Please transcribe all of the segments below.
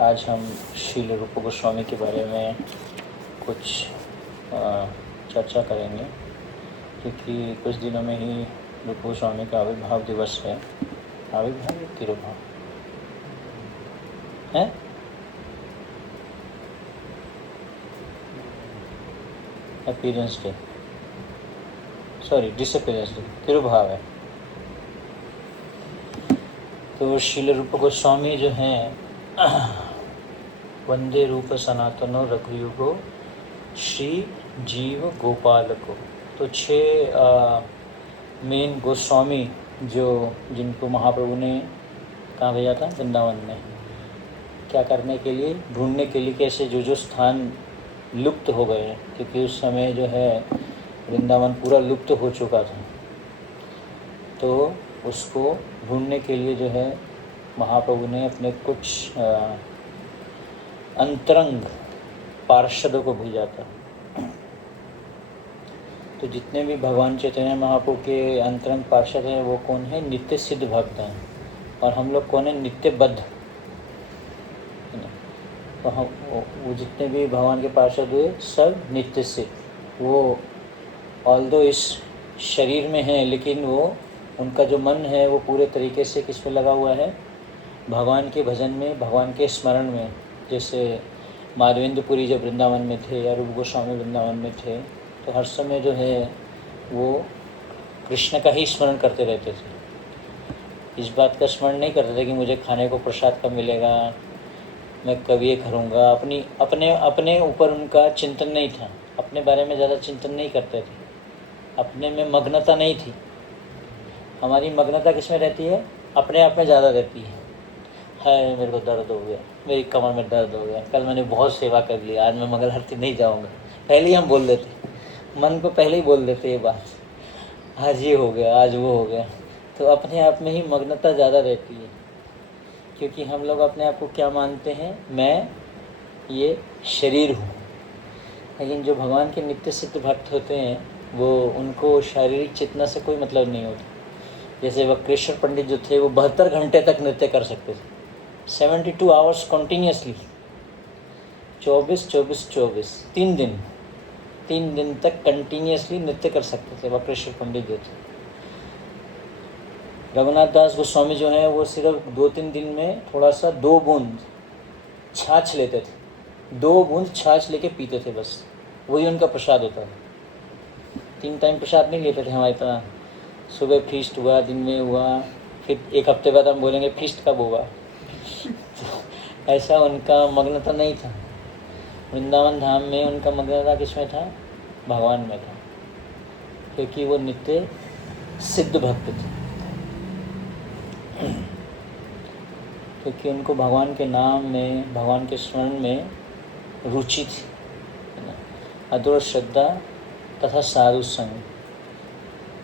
आज हम श्रील रूप गोस्वामी के बारे में कुछ चर्चा करेंगे, क्योंकि कुछ दिनों में ही रूप गोस्वामी का आविर्भाव दिवस है। आविर्भाव या तिरुभाव है? Appearance day, sorry disappearance day, तिरुभाव है। तो श्रील रूप गोस्वामी जो हैं वंदे रूप सनातनो रघुयुगो श्री जीव गोपाल को। तो 6 मेन गोस्वामी जिनको महाप्रभु ने कहाँ भेजा था? वृंदावन में। क्या करने के लिए? ढूंढने के लिए, कैसे जो स्थान लुप्त हो गए, क्योंकि उस समय जो है वृंदावन पूरा लुप्त हो चुका था। तो उसको ढूंढने के लिए जो है महाप्रभु ने अपने कुछ अंतरंग पार्षदों को भेजा था। तो जितने भी भगवान चैतन्य महाप्रभु के अंतरंग पार्षद हैं वो कौन है? नित्य सिद्ध भक्त हैं। और हम लोग कौन है? नित्य बद्ध। तो हम वो जितने भी भगवान के पार्षद हुए सब नित्य सिद्ध। वो ऑल्दो इस शरीर में हैं, लेकिन वो उनका जो मन है वो पूरे तरीके से किस पे लगा हुआ है? भगवान के भजन में, भगवान के स्मरण में। जैसे माधवेंद्रपुरी जब वृंदावन में थे या रूप गोस्वामी वृंदावन में थे, तो हर समय जो है वो कृष्ण का ही स्मरण करते रहते थे। इस बात का स्मरण नहीं करते थे कि मुझे खाने को प्रसाद कब मिलेगा, मैं कब ये करूँगा। अपने ऊपर उनका चिंतन नहीं था, अपने बारे में ज़्यादा चिंतन नहीं करते थे, अपने में मग्नता नहीं थी। हमारी मग्नता किस में रहती है? अपने आप में ज़्यादा रहती है। मेरे को दर्द हो गया, मेरी कमर में दर्द हो गया, कल मैंने बहुत सेवा कर ली, आज मैं मंगल आरती नहीं जाऊँगा। पहले ही हम बोल देते, मन को पहले ही बोल देते ये बात, आज ये हो गया, आज वो हो गया। तो अपने आप में ही मग्नता ज़्यादा रहती है, क्योंकि हम लोग अपने आप को क्या मानते हैं? मैं ये शरीर हूँ। लेकिन जो भगवान के नित्य सिद्ध भक्त होते हैं वो उनको शारीरिक चेतना से कोई मतलब नहीं होता। जैसे वक्रेश्वर पंडित जो थे वो 72 घंटे तक नृत्य कर सकते थे, 72 आवर्स कंटिन्यूसली, 24 तीन दिन तक कंटिन्यूसली नृत्य कर सकते थे वक्रेश्वर पंडित जो थे। रघुनाथ दास गोस्वामी जो हैं वो सिर्फ 2-3 दिन में थोड़ा सा 2 बूंद छाछ लेते थे, 2 बूंद छाछ लेके पीते थे, बस वही उनका प्रसाद होता था। 3 टाइम प्रसाद नहीं लेते थे हमारी तरह। सुबह फीस्ट हुआ, दिन में हुआ, फिर 1 हफ्ते बाद हम बोलेंगे फीस्ट कब होगा। तो ऐसा उनका मग्नता नहीं था। वृंदावन धाम में उनका मग्नता किसमें था? भगवान में था, क्योंकि वो नित्य सिद्ध भक्त थे। क्योंकि उनको भगवान के नाम में, भगवान के स्मरण में रुचि थी, अदूर श्रद्धा तथा साधु संग,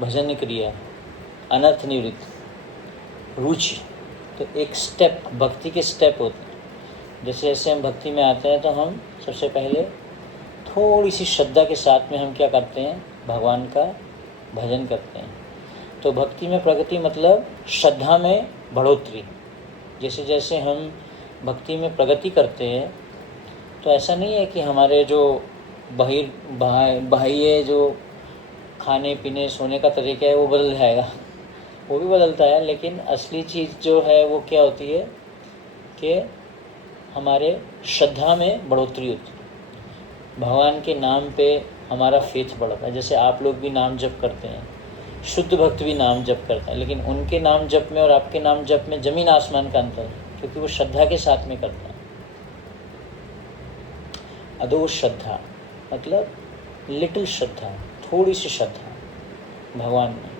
भजन क्रिया, अनर्थ निवृत्ति, रुचि। तो एक स्टेप, भक्ति के स्टेप होते हैं। जैसे जैसे हम भक्ति में आते हैं तो हम सबसे पहले थोड़ी सी श्रद्धा के साथ में हम क्या करते हैं? भगवान का भजन करते हैं। तो भक्ति में प्रगति मतलब श्रद्धा में बढ़ोतरी। जैसे जैसे हम भक्ति में प्रगति करते हैं तो ऐसा नहीं है कि हमारे जो बाह्य जो खाने पीने सोने का तरीका है वो बदल जाएगा, वो भी बदलता है, लेकिन असली चीज़ जो है वो क्या होती है कि हमारे श्रद्धा में बढ़ोतरी होती है। भगवान के नाम पे हमारा फेथ बढ़ता है। जैसे आप लोग भी नाम जप करते हैं, शुद्ध भक्त भी नाम जप करते हैं, लेकिन उनके नाम जप में और आपके नाम जप में ज़मीन आसमान का अंतर है, क्योंकि वो श्रद्धा के साथ में करते हैं। अदो श्रद्धा मतलब लिटिल श्रद्धा, थोड़ी सी श्रद्धा भगवान में।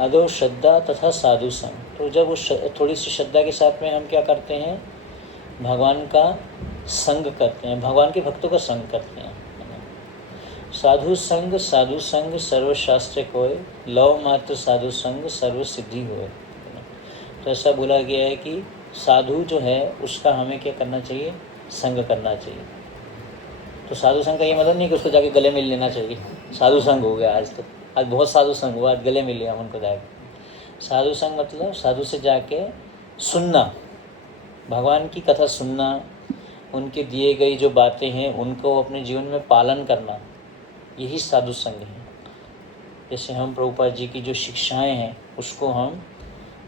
अदो श्रद्धा तथा साधु संग। तो जब उस थोड़ी सी श्रद्धा के साथ में हम क्या करते हैं? भगवान का संग करते हैं, भगवान के भक्तों का संग करते हैं। साधु संग सर्वशास्त्र कोय, लव मात्र साधु संग सर्व सिद्धि होय। तो ऐसा बोला गया है कि साधु जो है उसका हमें क्या करना चाहिए? संग करना चाहिए। तो साधु संग का ये मतलब नहीं कि उसको जाके गले मिल लेना चाहिए। साधु संग हो गया आज, तो आज बहुत साधु संग हुआ, आज गले मिल लिया हम उनको जाके। साधु संग मतलब साधु से जाके सुनना, भगवान की कथा सुनना, उनके दिए गई जो बातें हैं उनको अपने जीवन में पालन करना, यही साधु संग है। जैसे हम प्रभुपाद जी की जो शिक्षाएं हैं उसको हम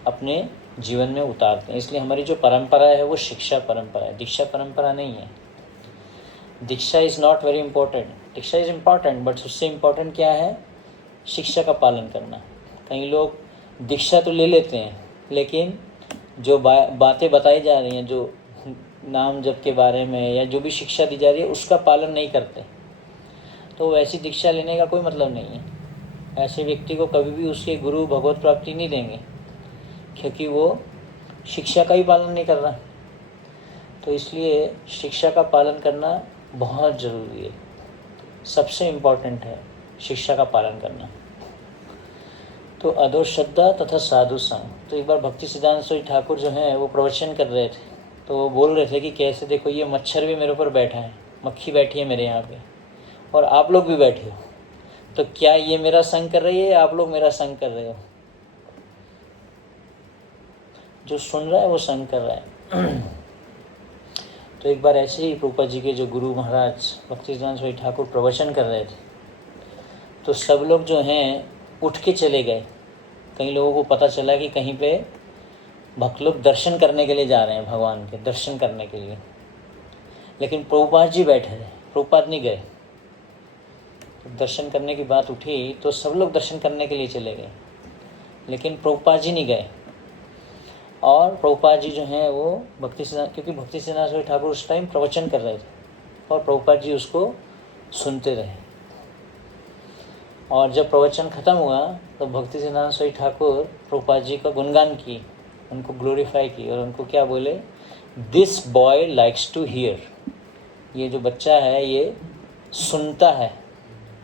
अपने जीवन में उतारते हैं। इसलिए हमारी जो परंपरा है वो शिक्षा परंपरा है, दीक्षा परंपरा नहीं है। दीक्षा इज़ नॉट वेरी इंपॉर्टेंट, दीक्षा इज़ इम्पॉर्टेंट, बट उससे इम्पॉर्टेंट क्या है? शिक्षा का पालन करना। कई लोग दीक्षा तो ले लेते हैं, लेकिन जो बातें बताई जा रही हैं, जो नाम जप के बारे में या जो भी शिक्षा दी जा रही है उसका पालन नहीं करते, तो वैसी दीक्षा लेने का कोई मतलब नहीं है। ऐसे व्यक्ति को कभी भी उसके गुरु भगवत प्राप्ति नहीं देंगे, क्योंकि वो शिक्षा का ही पालन नहीं कर रहा। तो इसलिए शिक्षा का पालन करना बहुत ज़रूरी है, सबसे इम्पॉर्टेंट है शिक्षा का पालन करना। तो अधो श्रद्धा तथा साधु संग। तो एक बार भक्ति सिद्धांत स्वामी ठाकुर जो हैं वो प्रवचन कर रहे थे, तो वो बोल रहे थे कि कैसे देखो ये मच्छर भी मेरे ऊपर बैठा है, मक्खी बैठी है मेरे यहाँ पे, और आप लोग भी बैठे हो, तो क्या ये मेरा संग कर रही है या आप लोग मेरा संग कर रहे हो? जो सुन रहा है वो संग कर रहा है। तो एक बार ऐसे ही प्रभुपाद जी के जो गुरु महाराज भक्ति सिद्धांत स्वामी ठाकुर प्रवचन कर रहे थे, तो सब लोग जो हैं उठ के चले गए। कई लोगों को पता चला कि कहीं पे भक्त लोग दर्शन करने के लिए जा रहे हैं, भगवान के दर्शन करने के लिए, लेकिन प्रभुपाद जी बैठे थे, प्रभुपाद नहीं गए। तो दर्शन करने की बात उठी तो सब लोग दर्शन करने के लिए चले गए, लेकिन प्रभुपाद जी नहीं गए। और प्रभुपाद जी जो हैं वो भक्ति सिद्धांत, क्योंकि भक्ति सिद्धांत स्वामी ठाकुर उस टाइम प्रवचन कर रहे थे और प्रभुपाद जी उसको सुनते रहे। और जब प्रवचन ख़त्म हुआ तो भक्ति सिद्धांत स्वामी ठाकुर प्रभुपाद जी का गुणगान की, उनको ग्लोरीफाई की, और उनको क्या बोले? This boy likes to hear. ये जो बच्चा है ये सुनता है,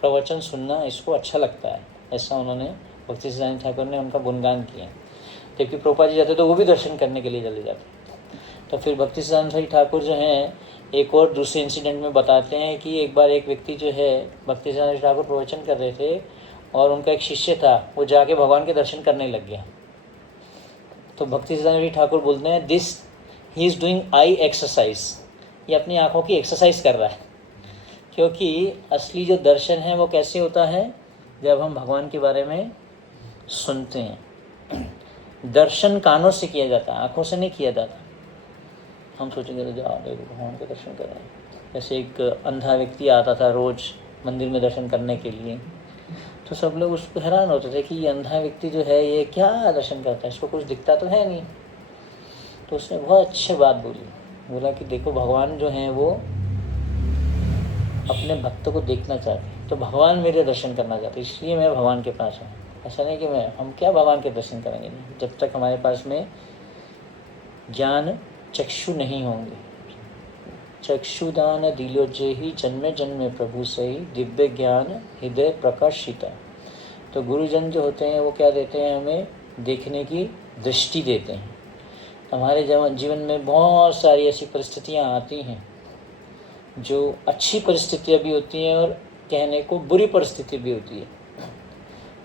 प्रवचन सुनना इसको अच्छा लगता है, ऐसा उन्होंने भक्ति सिद्धांत ठाकुर ने उनका गुणगान किया। जबकि प्रभुपाद जी जाते तो वो भी दर्शन करने के लिए चले जाते। तो फिर भक्ति सिद्धांत स्वामी ठाकुर जो हैं एक और दूसरे इंसिडेंट में बताते हैं कि एक बार एक व्यक्ति जो है, भक्ति सिद्धांत ठाकुर प्रवचन कर रहे थे और उनका एक शिष्य था, वो जाके भगवान के दर्शन करने लग गया। तो भक्ति सिद्धांत ठाकुर बोलते हैं this he is doing I exercise, ये अपनी आँखों की एक्सरसाइज कर रहा है। क्योंकि असली जो दर्शन है वो कैसे होता है? जब हम भगवान के बारे में सुनते हैं। दर्शन कानों से किया जाता है, आँखों से नहीं किया जाता। हम सोचेंगे तो जाओ देखो भगवान के दर्शन करें। जैसे एक अंधा व्यक्ति आता था रोज़ मंदिर में दर्शन करने के लिए, तो सब लोग उसको हैरान होते थे कि ये अंधा व्यक्ति जो है ये क्या दर्शन करता है, इसको कुछ दिखता तो है नहीं। तो उसने बहुत अच्छी बात बोला कि देखो भगवान जो हैं वो अपने भक्तों को देखना चाहते हैं, तो भगवान मेरे दर्शन करना चाहते, इसलिए मैं भगवान के पास हूँ। ऐसा नहीं कि हम क्या भगवान के दर्शन करेंगे, नहीं, जब तक हमारे पास में ज्ञान चक्षु नहीं होंगे। चक्षुदान दिलो जे ही जन्मे जन्मे प्रभु सही, दिव्य ज्ञान हृदय प्रकाशिता। तो गुरुजन जो होते हैं वो क्या देते हैं? हमें देखने की दृष्टि देते हैं। हमारे जीवन में बहुत सारी ऐसी परिस्थितियाँ आती हैं, जो अच्छी परिस्थितियाँ भी होती हैं और कहने को बुरी परिस्थिति भी होती है।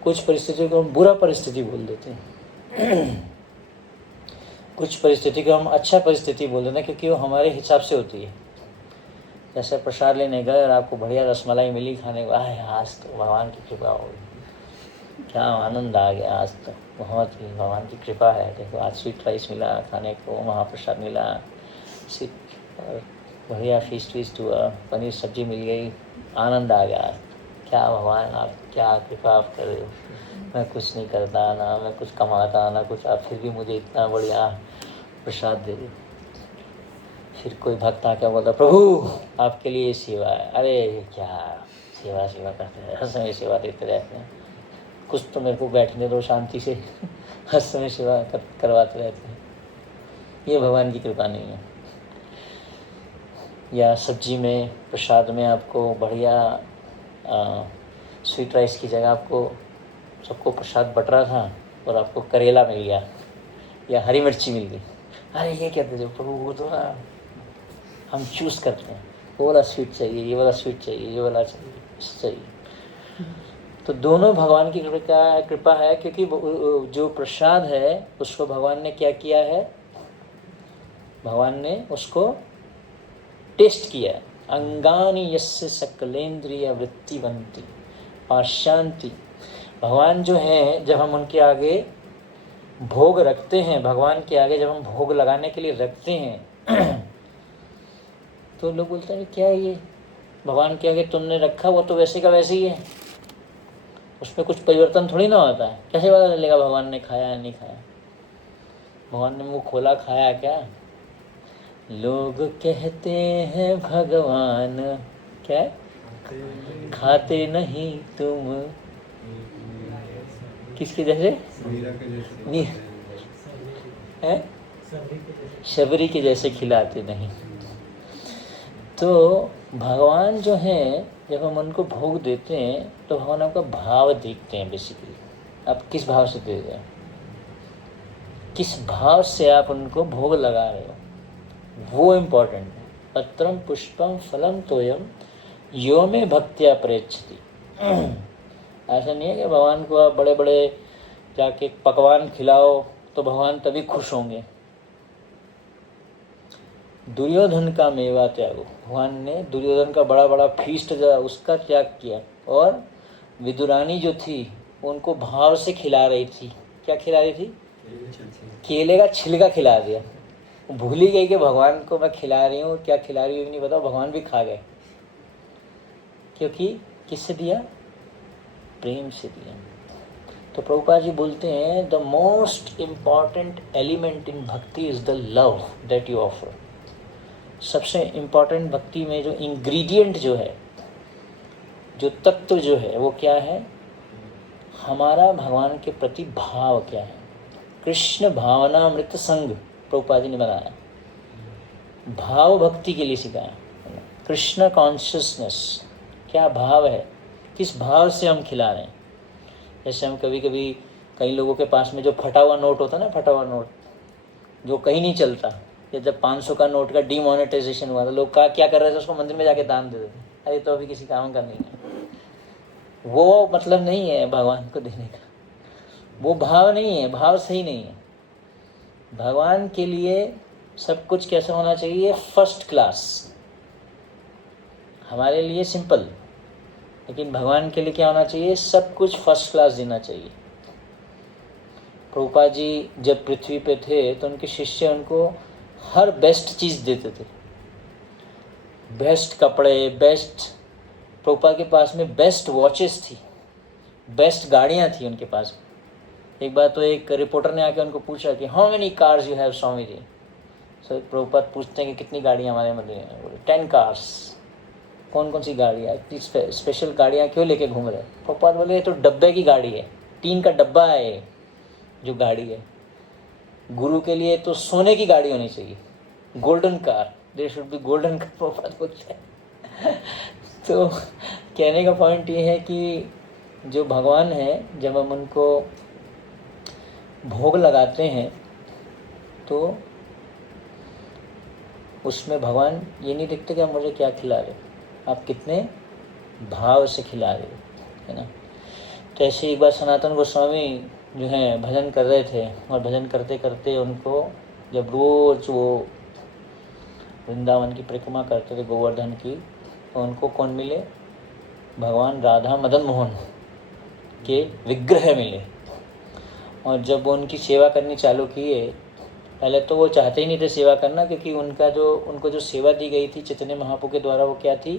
कुछ परिस्थितियों को हम बुरा परिस्थिति बोल देते हैं, कुछ परिस्थिति को हम अच्छा परिस्थिति बोल देते हैं, क्योंकि वो हमारे हिसाब से होती है। जैसे प्रसाद लेने गए और आपको बढ़िया रसमलाई मिली खाने को, आज तो भगवान की कृपा होगी, क्या आनंद आ गया, आज तो बहुत ही भगवान की कृपा है। देखो आज स्वीट राइस मिला खाने को, महाप्रसाद मिला, और बढ़िया फीस्ट हुआ, पनीर सब्जी मिल गई, आनंद आ गया। क्या भगवान आप क्या कृपा आप कर रहे हो, मैं कुछ नहीं करता, ना मैं कुछ कमाता ना कुछ, आप फिर भी मुझे इतना बढ़िया प्रसाद दे दो। फिर कोई भक्त आके बोलता प्रभु आपके लिए सेवा है। अरे क्या सेवा करते हैं, हर समय सेवा देते रहते हैं, कुछ तो मेरे को बैठने दो शांति से, हर समय सेवा करवाते रहते हैं। ये भगवान की कृपा नहीं है। या सब्जी में प्रसाद में आपको बढ़िया स्वीट राइस की जगह आपको सबको प्रसाद बट रहा था और आपको करेला मिल गया या हरी मिर्ची मिल गई। अरे ये क्या दे प्रभु, वो तो ना हम चूज़ करते हैं, वो वाला स्वीट चाहिए, ये वाला स्वीट चाहिए, ये वाला चाहिए। तो दोनों भगवान की कृपा है, क्योंकि जो प्रसाद है उसको भगवान ने क्या किया है? भगवान ने उसको टेस्ट किया है। अंगानि यस्य सकलेंद्रिय वृत्तिवंती और शांति। भगवान जो है, जब हम उनके आगे भोग रखते हैं, भगवान के आगे जब हम भोग लगाने के लिए रखते हैं तो लोग बोलते हैं क्या है ये, भगवान के आगे तुमने रखा वो तो वैसे का वैसे ही है, उसमें कुछ परिवर्तन थोड़ी ना होता है, कैसे पता चलेगा भगवान ने खाया या नहीं खाया? भगवान ने मुंह खोला खाया क्या? लोग कहते हैं भगवान क्या खाते नहीं तुम, किसके जैसे है, शबरी के जैसे खिलाते नहीं। तो भगवान जो हैं, जब हम उनको भोग देते हैं तो भगवान आपका भाव देखते हैं। बेसिकली आप किस भाव से दे रहे हैं, किस भाव से आप उनको भोग लगा रहे हो, वो इम्पोर्टेंट है। पत्रम पुष्पम फलम तोयम यो में भक्त्या प्रेक्षति। ऐसा नहीं है कि भगवान को आप बड़े बड़े जाके पकवान खिलाओ तो भगवान तभी खुश होंगे। दुर्योधन का मेवा त्यागो, भगवान ने दुर्योधन का बड़ा बड़ा फीस्ट जो उसका त्याग किया, और विदुरानी जो थी उनको भाव से खिला रही थी। क्या खिला रही थी? केले का छिलका खिला दिया। भूल ही गई कि भगवान को मैं खिला रही हूँ, क्या खिला रही हूँ नहीं पता, भगवान भी खा गए। क्योंकि किससे दिया? प्रेम से दिया। तो प्रभुपाद जी बोलते हैं the most important element in bhakti is the love that you offer. सबसे इम्पॉर्टेंट भक्ति में जो इंग्रेडिएंट जो है, जो तत्व जो है, वो क्या है? हमारा भगवान के प्रति भाव क्या है? कृष्ण भावनामृत संग प्रभुपाद जी ने बनाया, भाव भक्ति के लिए सिखाया। कृष्ण कॉन्शियसनेस, क्या भाव है, किस भाव से हम खिला रहे हैं। जैसे हम कभी कभी कई लोगों के पास में जो फटा हुआ नोट होता है ना, फटा हुआ नोट जो कहीं नहीं चलता, या जब 500 का नोट का डीमोनेटाइजेशन हुआ था, लोग क्या कर रहे थे, उसको मंदिर में जाके दान दे देते। अरे तो अभी किसी काम का नहीं है, वो मतलब नहीं है भगवान को देने का, वो भाव नहीं है, भाव सही नहीं है। भगवान के लिए सब कुछ कैसा होना चाहिए? First class. हमारे लिए सिंपल, लेकिन भगवान के लिए क्या होना चाहिए? सब कुछ फर्स्ट क्लास देना चाहिए। प्रभुपाद जी जब पृथ्वी पे थे तो उनके शिष्य उनको हर बेस्ट चीज़ देते थे, बेस्ट कपड़े, बेस्ट। प्रभुपाद के पास में बेस्ट वॉचेस थी, बेस्ट गाड़ियाँ थी उनके पास। एक बार तो एक रिपोर्टर ने आके उनको पूछा कि how many cars you have Swami ji. So Prabhupada पूछते हैं कि कितनी गाड़ियाँ हमारे मंदिर में? बोले 10 कार्स। कौन कौन सी गाड़ियाँ, इतनी स्पेशल गाड़ियाँ क्यों लेके घूम रहे? प्रभुपाद बोले ये तो डब्बे की गाड़ी है, टीन का डब्बा है ये जो गाड़ी है। गुरु के लिए तो सोने की गाड़ी होनी चाहिए, golden car, there should be golden car, Prabhupada बोलते हैं। तो कहने का पॉइंट ये है कि जो भगवान है, जब हम उनको भोग लगाते हैं तो उसमें भगवान ये नहीं देखते कि आप मुझे क्या खिला रहे हो, आप कितने भाव से खिला रहे हो, है ना। तो ऐसे एक बार सनातन गोस्वामी जो हैं भजन कर रहे थे, और भजन करते करते उनको जब रोज़ वो वृंदावन की परिक्रमा करते थे गोवर्धन की, तो उनको कौन मिले? भगवान राधा मदन मोहन के विग्रह मिले। और जब वो उनकी सेवा करनी चालू किए, पहले तो वो चाहते ही नहीं थे सेवा करना, क्योंकि उनको जो सेवा दी गई थी चैतन्य महाप्रभु के द्वारा, वो क्या थी?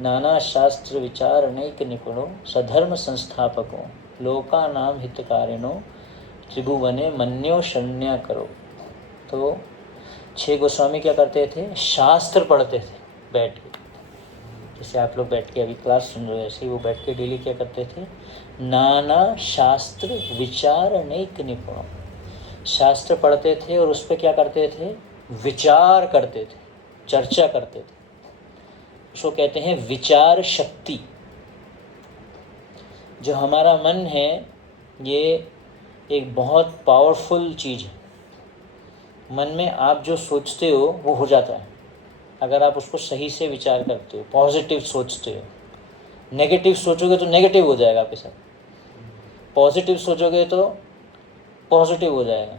नाना शास्त्र विचार अनेक निपुणों सधर्म संस्थापकों लोका नाम हितकारिणों त्रिभुवने मन्यो शरण्या करो। तो 6 गोस्वामी क्या करते थे? शास्त्र पढ़ते थे बैठ के, जैसे आप लोग बैठ के अभी क्लास सुन रहे हो, ऐसे ही वो बैठ के डेली क्या करते थे? नाना शास्त्र विचार अनेक निपुणों, शास्त्र पढ़ते थे और उस पर क्या करते थे? विचार करते थे, चर्चा करते थे। उसको कहते हैं विचार शक्ति। जो हमारा मन है ये एक बहुत पावरफुल चीज़ है। मन में आप जो सोचते हो वो हो जाता है, अगर आप उसको सही से विचार करते हो, पॉजिटिव सोचते हो। नेगेटिव सोचोगे तो नेगेटिव हो जाएगा आपके साथ, पॉजिटिव सोचोगे तो पॉजिटिव हो जाएगा।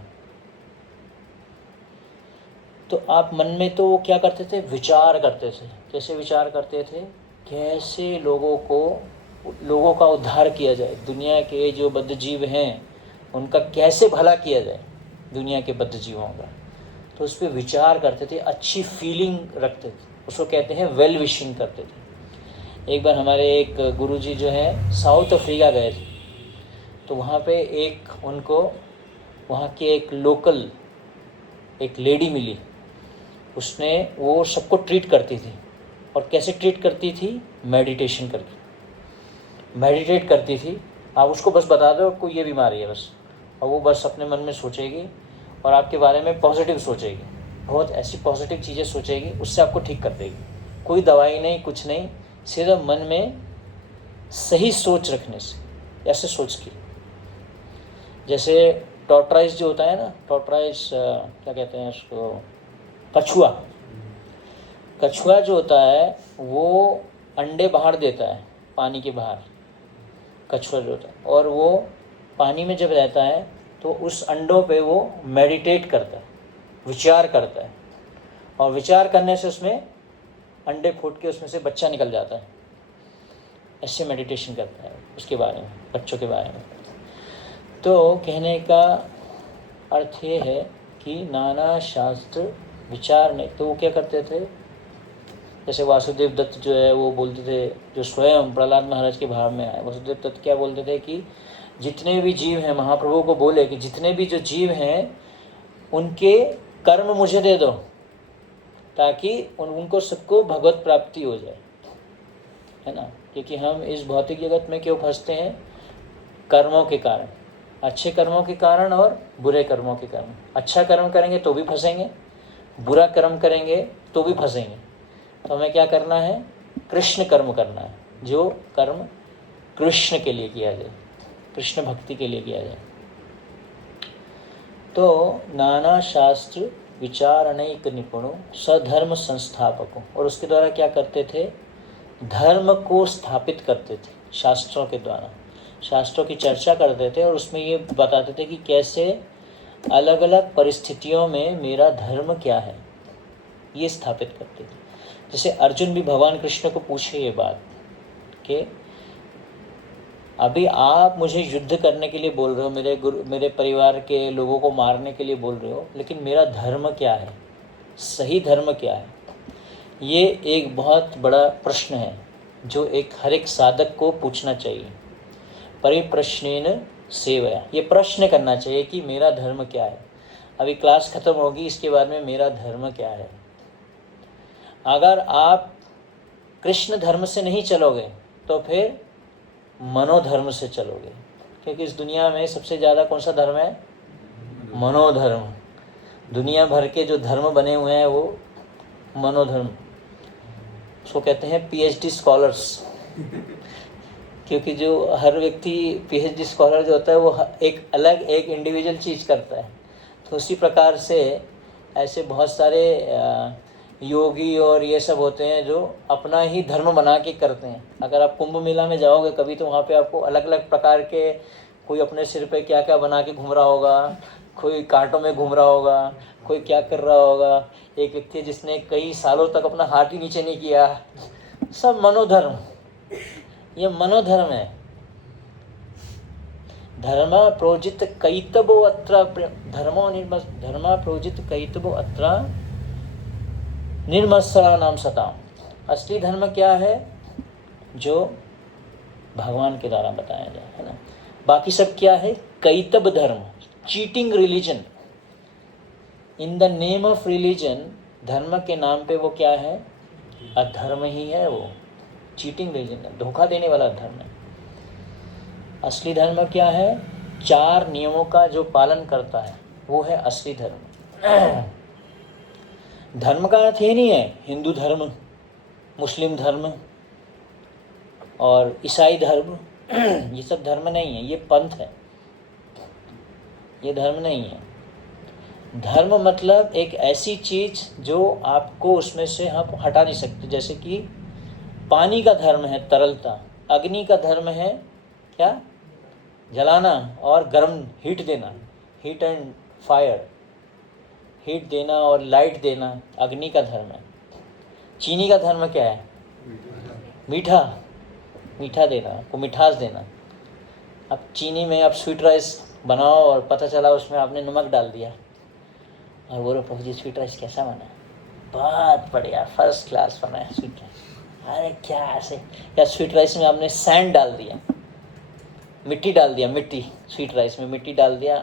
तो आप मन में तो क्या करते थे, विचार करते थे। कैसे विचार करते थे, कैसे लोगों का उद्धार किया जाए, दुनिया के जो बद्ध जीव हैं उनका कैसे भला किया जाए, दुनिया के बद्ध जीवों का। तो उस पर विचार करते थे, अच्छी फीलिंग रखते थे, उसको कहते हैं वेल विशिंग करते थे। एक बार हमारे एक गुरुजी जो है साउथ अफ्रीका गए थे, तो वहाँ पे उनको वहाँ के एक लोकल एक लेडी मिली, उसने वो सबको ट्रीट करती थी। और कैसे ट्रीट करती थी, मेडिटेशन करके मेडिटेट करती थी। आप उसको बस बता दो कोई ये बीमारी है बस, और वो बस अपने मन में सोचेगी और आपके बारे में पॉजिटिव सोचेगी, बहुत ऐसी पॉजिटिव चीज़ें सोचेगी, उससे आपको ठीक कर देगी। कोई दवाई नहीं, कुछ नहीं, सिर्फ मन में सही सोच रखने से, ऐसे सोच की। जैसे टॉर्टराइज जो होता है ना, टॉर्टराइज क्या कहते हैं उसको, कछुआ जो होता है वो अंडे बाहर देता है पानी के बाहर, कछुआ जो होता है, और वो पानी में जब रहता है तो उस अंडों पे वो मेडिटेट करता है, विचार करता है, और विचार करने से उसमें अंडे फूट के उसमें से बच्चा निकल जाता है। ऐसे मेडिटेशन करता है उसके बारे में, बच्चों के बारे में। तो कहने का अर्थ ये है कि नाना शास्त्र विचार ने, तो वो क्या करते थे, जैसे वासुदेव दत्त जो है वो बोलते थे, जो स्वयं प्रहलाद महाराज के भाव में आए, वासुदेव दत्त क्या बोलते थे कि जितने भी जीव हैं, महाप्रभु को बोले कि जितने भी जो जीव हैं उनके कर्म मुझे दे दो, ताकि उनको सबको भगवत प्राप्ति हो जाए, है ना। क्योंकि हम इस भौतिक जगत में क्यों फंसते हैं, कर्मों के कारण, अच्छे कर्मों के कारण और बुरे कर्मों के कारण। अच्छा कर्म करेंगे तो भी फंसेंगे, बुरा कर्म करेंगे तो भी फंसेंगे। तो हमें क्या करना है, कृष्ण कर्म करना है, जो कर्म कृष्ण के लिए किया जाए, कृष्ण भक्ति के लिए किया जाए। तो नाना शास्त्र विचार अनेक निपुणों सधर्म संस्थापकों, और उसके द्वारा क्या करते थे, धर्म को स्थापित करते थे। शास्त्रों के द्वारा, शास्त्रों की चर्चा करते थे और उसमें ये बताते थे कि कैसे अलग अलग परिस्थितियों में मेरा धर्म क्या है, ये स्थापित करते थे। जैसे अर्जुन भी भगवान कृष्ण को पूछे ये बात कि अभी आप मुझे युद्ध करने के लिए बोल रहे हो, मेरे परिवार के लोगों को मारने के लिए बोल रहे हो, लेकिन मेरा धर्म क्या है, सही धर्म क्या है। ये एक बहुत बड़ा प्रश्न है जो हर एक साधक को पूछना चाहिए। परिप्रश्नेन सेवया, ये प्रश्न करना चाहिए कि मेरा धर्म क्या है। अभी क्लास खत्म होगी, इसके बाद में मेरा धर्म क्या है। अगर आप कृष्ण धर्म से नहीं चलोगे तो फिर मनोधर्म से चलोगे, क्योंकि इस दुनिया में सबसे ज़्यादा कौन सा धर्म है, मनोधर्म। दुनिया भर के जो धर्म बने हुए हैं वो मनोधर्म, उसको कहते हैं पीएचडी स्कॉलर्स। क्योंकि जो हर व्यक्ति पीएचडी स्कॉलर जो होता है वो एक अलग एक इंडिविजुअल चीज़ करता है। तो उसी प्रकार से ऐसे बहुत सारे योगी और ये सब होते हैं जो अपना ही धर्म बना के करते हैं। अगर आप कुंभ मेला में जाओगे कभी तो वहाँ पे आपको अलग अलग प्रकार के, कोई अपने सिर पे क्या क्या बना के घूम रहा होगा, कोई कांटों में घूम रहा होगा, कोई क्या कर रहा होगा। एक व्यक्ति जिसने कई सालों तक अपना हाथ ही नीचे नहीं किया। सब मनोधर्म, ये मनोधर्म है। धर्म प्रोजित कैतबो अत्र धर्म प्रोजित कैतबो अत्र निर्मत्सरा नाम सताम। असली धर्म क्या है, जो भगवान के द्वारा बताया जाए, है ना। बाकी सब क्या है, कैतब धर्म, cheating religion. In the name of religion, धर्म के नाम पे वो क्या है, अधर्म ही है, वो चीटिंग रिलीजन है, धोखा देने वाला धर्म है। असली धर्म क्या है, 4 नियमों का जो पालन करता है वो है असली धर्म। धर्म का अर्थ ये नहीं है हिंदू धर्म, मुस्लिम धर्म और ईसाई धर्म, ये सब धर्म नहीं है, ये पंथ है, ये धर्म नहीं है। धर्म मतलब एक ऐसी चीज़ जो आपको उसमें से आप हटा नहीं सकते। जैसे कि पानी का धर्म है तरलता, अग्नि का धर्म है क्या, जलाना और गर्म हीट देना, हीट एंड फायर, हीट देना और लाइट देना अग्नि का धर्म है। चीनी का धर्म क्या है? मीठा, मीठा देना, आपको मिठास देना। अब चीनी में आप स्वीट राइस बनाओ और पता चला उसमें आपने नमक डाल दिया और बोलो प्रभु जी स्वीट राइस कैसा बना? बहुत बढ़िया, फर्स्ट क्लास बना है स्वीट राइस। अरे क्या ऐसे? या स्वीट राइस में आपने सैंड डाल दिया, मिट्टी डाल दिया, मिट्टी, स्वीट राइस में मिट्टी डाल दिया,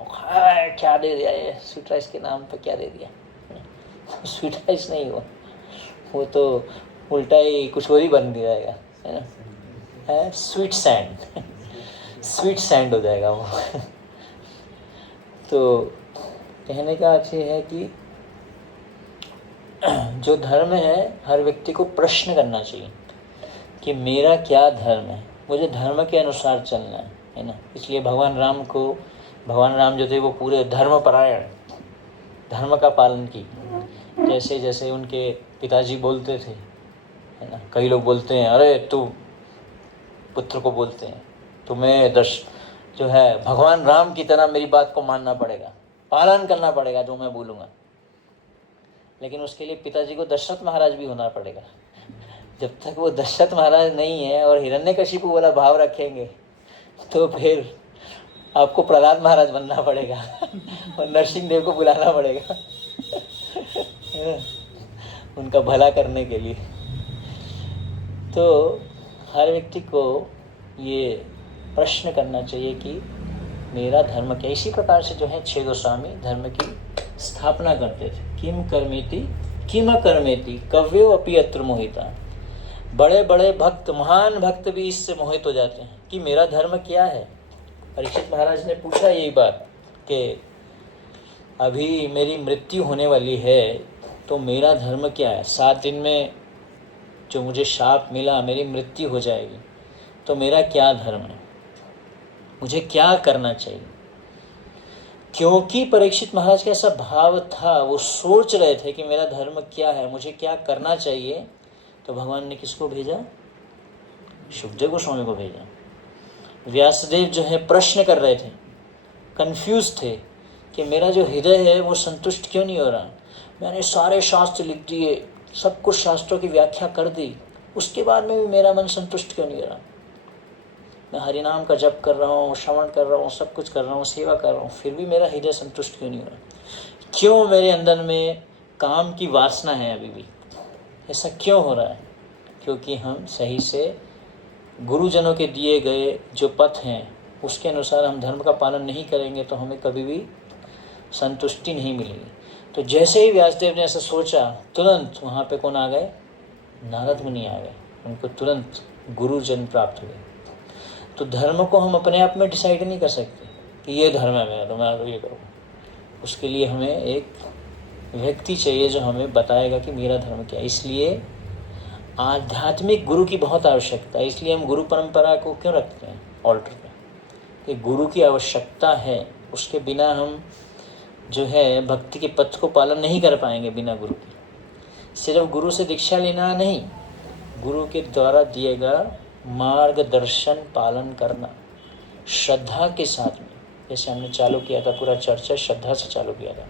क्या दे दिया ये, स्वीट राइस के नाम पर क्या दे दिया? स्वीट राइस नहीं, वो तो उल्टा ही कुछ और ही बन जाएगा, है ना? स्वीट सैंड, स्वीट सैंड हो जाएगा वो। तो कहने का अर्थ ये है कि जो धर्म है हर व्यक्ति को प्रश्न करना चाहिए कि मेरा क्या धर्म है, मुझे धर्म के अनुसार चलना है ना? इसलिए भगवान राम जो थे वो पूरे धर्मपरायण, धर्म का पालन की। जैसे जैसे उनके पिताजी बोलते थे, है ना? कई लोग बोलते हैं अरे तू, पुत्र को बोलते हैं तुम्हें जो है भगवान राम की तरह मेरी बात को मानना पड़ेगा, पालन करना पड़ेगा जो मैं बोलूँगा। लेकिन उसके लिए पिताजी को दशरथ महाराज भी होना पड़ेगा। जब तक वो दशरथ महाराज नहीं है और हिरण्यकशिपु वाला भाव रखेंगे तो फिर आपको प्रहलाद महाराज बनना पड़ेगा और नरसिंह देव को बुलाना पड़ेगा उनका भला करने के लिए। तो हर व्यक्ति को ये प्रश्न करना चाहिए कि मेरा धर्म क्या। इसी प्रकार से जो है 6 गोस्वामी धर्म की स्थापना करते थे। किम कर्मेति किम कर्मेति कव्यो अपि अत्र मोहिता। बड़े बड़े भक्त, महान भक्त भी इससे मोहित हो जाते हैं कि मेरा धर्म क्या है। परीक्षित महाराज ने पूछा यही बात कि अभी मेरी मृत्यु होने वाली है तो मेरा धर्म क्या है। 7 दिन में जो मुझे शाप मिला, मेरी मृत्यु हो जाएगी, तो मेरा क्या धर्म है, मुझे क्या करना चाहिए। क्योंकि परीक्षित महाराज का ऐसा भाव था, वो सोच रहे थे कि मेरा धर्म क्या है, मुझे क्या करना चाहिए, तो भगवान ने किसको भेजा? शुकदेव गोस्वामी को भेजा। व्यासदेव जो है प्रश्न कर रहे थे, कंफ्यूज थे कि मेरा जो हृदय है वो संतुष्ट क्यों नहीं हो रहा। मैंने सारे शास्त्र लिख दिए, सब कुछ शास्त्रों की व्याख्या कर दी, उसके बाद में भी मेरा मन संतुष्ट क्यों नहीं हो रहा। मैं हरिनाम का जप कर रहा हूँ, श्रवण कर रहा हूँ, सब कुछ कर रहा हूँ, सेवा कर रहा हूँ, फिर भी मेरा हृदय संतुष्ट क्यों नहीं हो रहा। क्यों मेरे अंदर में काम की वासना है अभी भी, ऐसा क्यों हो रहा है। क्योंकि हम सही से गुरुजनों के दिए गए जो पथ हैं उसके अनुसार हम धर्म का पालन नहीं करेंगे तो हमें कभी भी संतुष्टि नहीं मिलेगी। तो जैसे ही व्यासदेव ने ऐसा सोचा, तुरंत वहाँ पे कौन आ गए? नारद मुनि आ गए। उनको तुरंत गुरुजन प्राप्त हुए। तो धर्म को हम अपने आप में डिसाइड नहीं कर सकते कि ये धर्म है मेरा तो मैं तो ये करूँ। उसके लिए हमें एक व्यक्ति चाहिए जो हमें बताएगा कि मेरा धर्म क्या है। इसलिए आध्यात्मिक गुरु की बहुत आवश्यकता है। इसलिए हम गुरु परंपरा को क्यों रखते हैं ऑल्टर पे, कि गुरु की आवश्यकता है। उसके बिना हम जो है भक्ति के पथ को पालन नहीं कर पाएंगे बिना गुरु के। सिर्फ गुरु से दीक्षा लेना नहीं, गुरु के द्वारा दिए गया मार्गदर्शन पालन करना श्रद्धा के साथ में। जैसे हमने चालू किया था, पूरा चर्चा श्रद्धा से चालू किया था।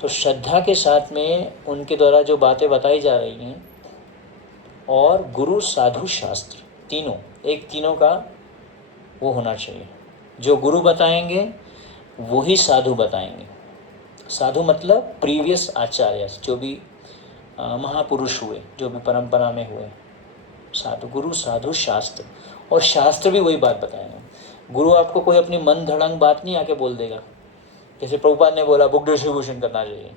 तो श्रद्धा के साथ में उनके द्वारा जो बातें बताई जा रही हैं, और गुरु साधु शास्त्र तीनों, एक तीनों का वो होना चाहिए। जो गुरु बताएंगे वही साधु बताएंगे। साधु मतलब प्रीवियस आचार्य, जो भी महापुरुष हुए, जो भी परंपरा में हुए, साधु। गुरु साधु शास्त्र, और शास्त्र भी वही बात बताएंगे। गुरु आपको कोई अपनी मन धड़ंग बात नहीं आके बोल देगा। जैसे प्रभुपाद ने बोला बुक डिस्ट्रीब्यूशन करना चाहिए,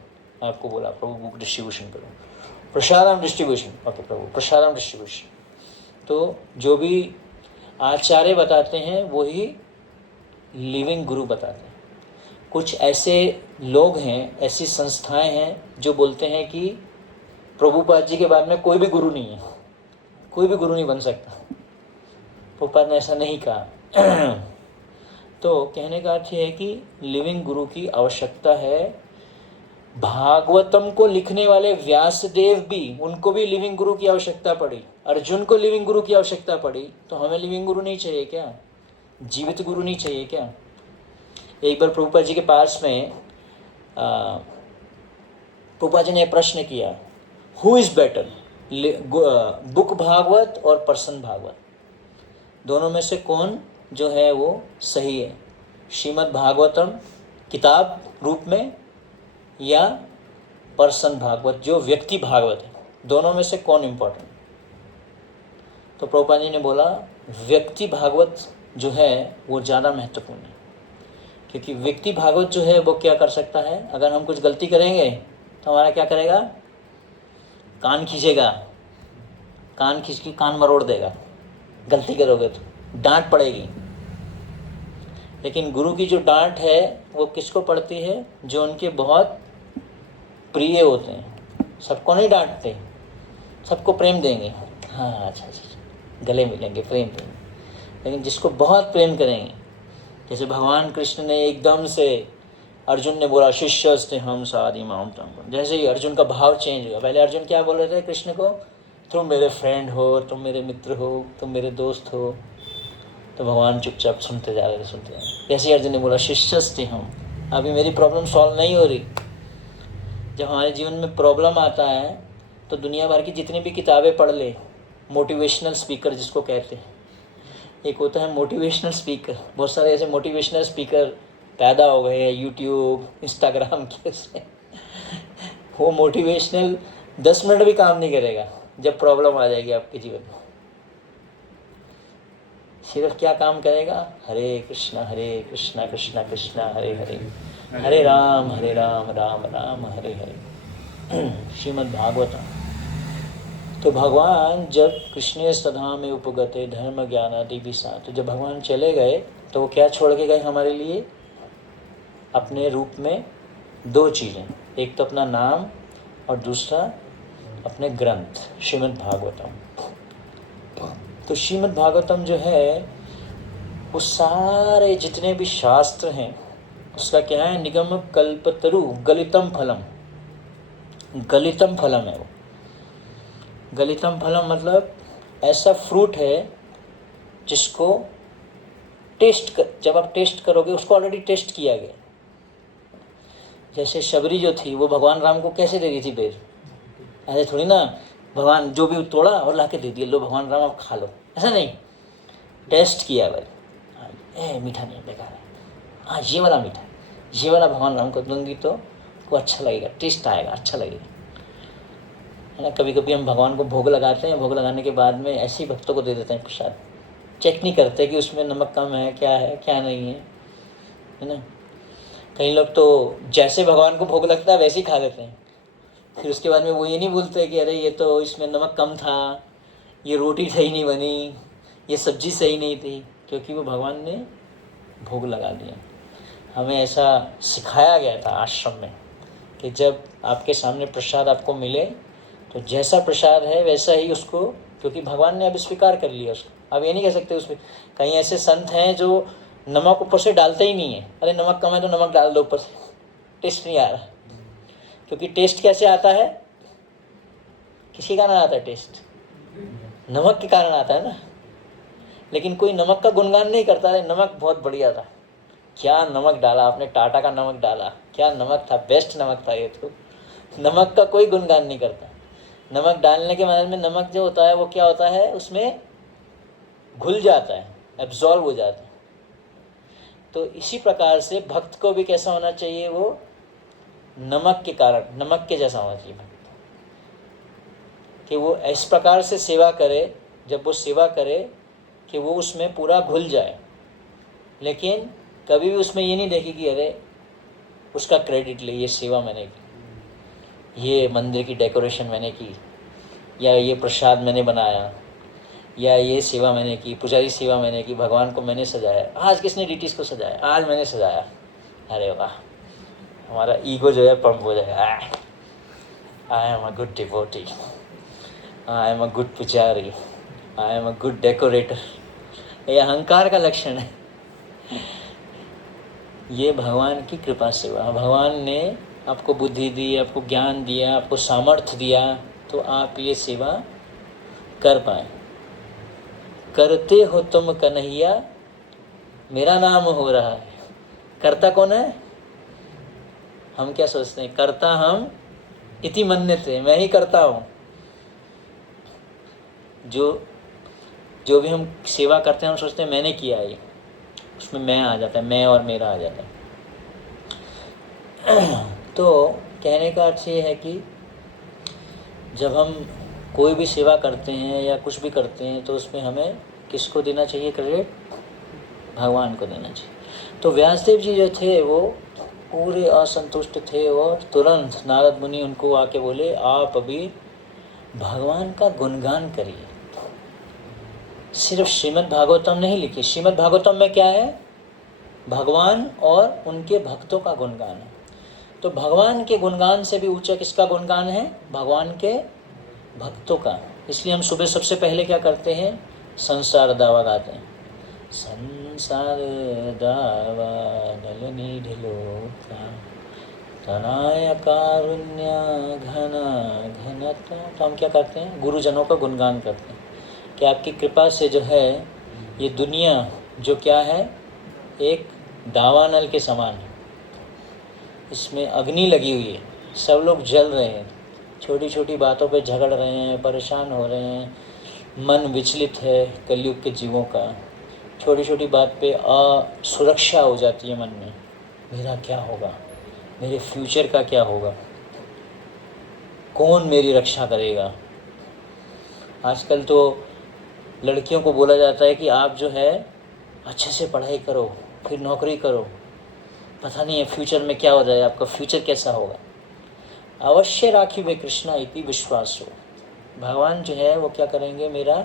आपको बोला प्रभु बुक डिस्ट्रीब्यूशन करो, प्रसादम डिस्ट्रीब्यूशन, ओके प्रभु प्रसादम डिस्ट्रीब्यूशन। तो जो भी आचार्य बताते हैं वही लिविंग गुरु बताते हैं। कुछ ऐसे लोग हैं, ऐसी संस्थाएं हैं जो बोलते हैं कि प्रभुपाद जी के बाद में कोई भी गुरु नहीं है, कोई भी गुरु नहीं बन सकता। प्रभुपाद ने ऐसा नहीं कहा। तो कहने का अर्थ है कि लिविंग गुरु की आवश्यकता है। भागवतम को लिखने वाले व्यासदेव भी, उनको भी लिविंग गुरु की आवश्यकता पड़ी। अर्जुन को लिविंग गुरु की आवश्यकता पड़ी। तो हमें लिविंग गुरु नहीं चाहिए क्या? जीवित गुरु नहीं चाहिए क्या? एक बार प्रभुपाद जी के पास में प्रभुपाद जी ने प्रश्न किया, who is better, book Bhagavat और पर्सन भागवत, दोनों में से कौन जो है वो सही है, श्रीमद् भागवतम किताब रूप में या पर्सन भागवत जो व्यक्ति भागवत है, दोनों में से कौन इम्पोर्टेंट? तो प्रभुपाद जी ने बोला व्यक्ति भागवत जो है वो ज़्यादा महत्वपूर्ण है, क्योंकि व्यक्ति भागवत जो है वो क्या कर सकता है, अगर हम कुछ गलती करेंगे तो हमारा क्या करेगा, कान खींचेगा, कान खींच के कान मरोड़ देगा, गलती करोगे तो डांट पड़ेगी। लेकिन गुरु की जो डांट है वो किसको पड़ती है, जो उनके बहुत प्रिय होते हैं। सबको नहीं डांटते, सबको प्रेम देंगे, हाँ अच्छा अच्छा, गले मिलेंगे, प्रेम देंगे, लेकिन जिसको बहुत प्रेम करेंगे, जैसे भगवान कृष्ण ने एकदम से, अर्जुन ने बोला शिष्यस्ते हम सादि माम तम, जैसे ही अर्जुन का भाव चेंज हुआ, पहले अर्जुन क्या बोल रहे थे कृष्ण को, तुम मेरे फ्रेंड हो, तुम मेरे मित्र हो, तुम मेरे दोस्त हो, तो भगवान चुपचाप सुनते जा रहे थे, सुनते जा रहे थे। जैसे ही अर्जुन ने बोला शिष्यस्ते हम, अभी मेरी प्रॉब्लम सॉल्व नहीं हो रही। जब हमारे जीवन में प्रॉब्लम आता है तो दुनिया भर की जितनी भी किताबें पढ़ ले, मोटिवेशनल स्पीकर जिसको कहते हैं, एक होता है मोटिवेशनल स्पीकर, बहुत सारे ऐसे मोटिवेशनल स्पीकर पैदा हो गए हैं यूट्यूब इंस्टाग्राम के से वो मोटिवेशनल 10 मिनट भी काम नहीं करेगा जब प्रॉब्लम आ जाएगी आपके जीवन में। सिर्फ क्या काम करेगा, हरे कृष्णा कृष्णा कृष्णा हरे हरे, हरे राम राम राम हरे हरे। श्रीमद् भागवतम। तो भगवान जब कृष्ण सदा में उपगते धर्म ज्ञान आदि भी साथ, तो जब भगवान चले गए तो वो क्या छोड़ के गए हमारे लिए, अपने रूप में 2 चीज़ें, एक तो अपना नाम और दूसरा अपने ग्रंथ श्रीमद् भागवतम। तो श्रीमद् भागवतम जो है वो सारे जितने भी शास्त्र हैं उसका क्या है, निगम कल्पतरु गलितम फलम, गलितम फलम है वो। गलितम फलम मतलब ऐसा फ्रूट है जिसको जब आप टेस्ट करोगे, उसको ऑलरेडी टेस्ट किया गया। जैसे शबरी जो थी वो भगवान राम को कैसे दे दी थी बेर, ऐसे थोड़ी ना भगवान जो भी तोड़ा और ला के दे दिया, लो भगवान राम आप खा लो, ऐसा नहीं, टेस्ट किया भाई, मीठा नहीं बेकार है, हाँ ये वाला मीठा है, ये वाला भगवान राम को दूंगी तो वो अच्छा लगेगा, टेस्ट आएगा, अच्छा लगेगा, है ना। कभी कभी हम भगवान को भोग लगाते हैं, भोग लगाने के बाद में ऐसे ही भक्तों को दे देते हैं प्रसाद, चेक नहीं करते कि उसमें नमक कम है क्या नहीं है ना। कई लोग तो जैसे भगवान को भोग लगता है वैसे ही खा लेते हैं, फिर उसके बाद में वो ये नहीं बोलते कि अरे ये तो इसमें नमक कम था, ये रोटी सही नहीं बनी, ये सब्जी सही नहीं थी, क्योंकि वो भगवान ने भोग लगा दिया। हमें ऐसा सिखाया गया था आश्रम में कि जब आपके सामने प्रसाद आपको मिले तो जैसा प्रसाद है वैसा ही उसको, क्योंकि भगवान ने अब स्वीकार कर लिया उसको, अब ये नहीं कह सकते उसमें। कई ऐसे संत हैं जो नमक ऊपर से डालते ही नहीं है, अरे नमक कम है तो नमक डाल दो ऊपर से, टेस्ट नहीं आ रहा, क्योंकि टेस्ट कैसे आता है, किसके कारण आता है टेस्ट, नमक के कारण आता है ना। लेकिन कोई नमक का गुणगान नहीं करता, अरे नमक बहुत बढ़िया था, क्या नमक डाला आपने, टाटा का नमक डाला, क्या नमक था, बेस्ट नमक था ये तो। नमक का कोई गुणगान नहीं करता। नमक डालने के मतलब में नमक जो होता है वो क्या होता है, उसमें घुल जाता है, एब्जॉर्ब हो जाता है। तो इसी प्रकार से भक्त को भी कैसा होना चाहिए, वो नमक के कारण, नमक के जैसा होना चाहिए भक्त, कि वो इस प्रकार से सेवा करे, जब वो सेवा करे कि वो उसमें पूरा घुल जाए, लेकिन कभी भी उसमें ये नहीं देखे कि अरे उसका क्रेडिट ले, ये सेवा मैंने की, ये मंदिर की डेकोरेशन मैंने की, या ये प्रसाद मैंने बनाया, या ये सेवा मैंने की, पुजारी सेवा मैंने की, भगवान को मैंने सजाया, आज किसने डीटीज को सजाया, आज मैंने सजाया, अरे वाह, हमारा ईगो जो है पंप हो जाएगा, I am a good devotee, I am a good pujari, I am a good decorator. ये अहंकार का लक्षण है। ये भगवान की कृपा सेवा, भगवान ने आपको बुद्धि दी, आपको ज्ञान दिया, आपको सामर्थ्य दिया, तो आप ये सेवा कर पाए। करते हो तुम कन्हैया, मेरा नाम हो रहा है। करता कौन है, हम क्या सोचते हैं, करता हम इति मन्यते, मैं ही करता हूँ। जो भी हम सेवा करते हैं हम सोचते हैं मैंने किया है, उसमें मैं आ जाता है, मैं और मेरा आ जाता है। तो कहने का अर्थ ये है कि जब हम कोई भी सेवा करते हैं या कुछ भी करते हैं तो उसमें हमें किसको देना चाहिए क्रेडिट? भगवान को देना चाहिए। तो व्यासदेव जी जो थे वो पूरे असंतुष्ट थे और तुरंत नारद मुनि उनको आके बोले, आप अभी भगवान का गुणगान करिए। सिर्फ श्रीमद् भागवतम नहीं लिखी, श्रीमद् भागवतम में क्या है? भगवान और उनके भक्तों का गुणगान है। तो भगवान के गुणगान से भी ऊंचा किसका गुणगान है? भगवान के भक्तों का। इसलिए हम सुबह सबसे पहले क्या करते हैं? संसार दावा गाते हैं। संसार दावा नलनी ढिलोता तनाय कारुण्य घना घनता। तो हम क्या करते हैं? गुरुजनों का गुणगान करते हैं कि आपकी कृपा से जो है ये दुनिया जो क्या है, एक दावानल के समान है, इसमें अग्नि लगी हुई है, सब लोग जल रहे हैं, छोटी छोटी बातों पे झगड़ रहे हैं, परेशान हो रहे हैं, मन विचलित है कलयुग के जीवों का, छोटी छोटी बात पे असुरक्षा हो जाती है मन में, मेरा क्या होगा, मेरे फ्यूचर का क्या होगा, कौन मेरी रक्षा करेगा। आजकल तो लड़कियों को बोला जाता है कि आप जो है अच्छे से पढ़ाई करो, फिर नौकरी करो, पता नहीं है फ्यूचर में क्या हो जाए, आपका फ्यूचर कैसा होगा। अवश्य राखी वे कृष्णा इति विश्वास हो। भगवान जो है वो क्या करेंगे? मेरा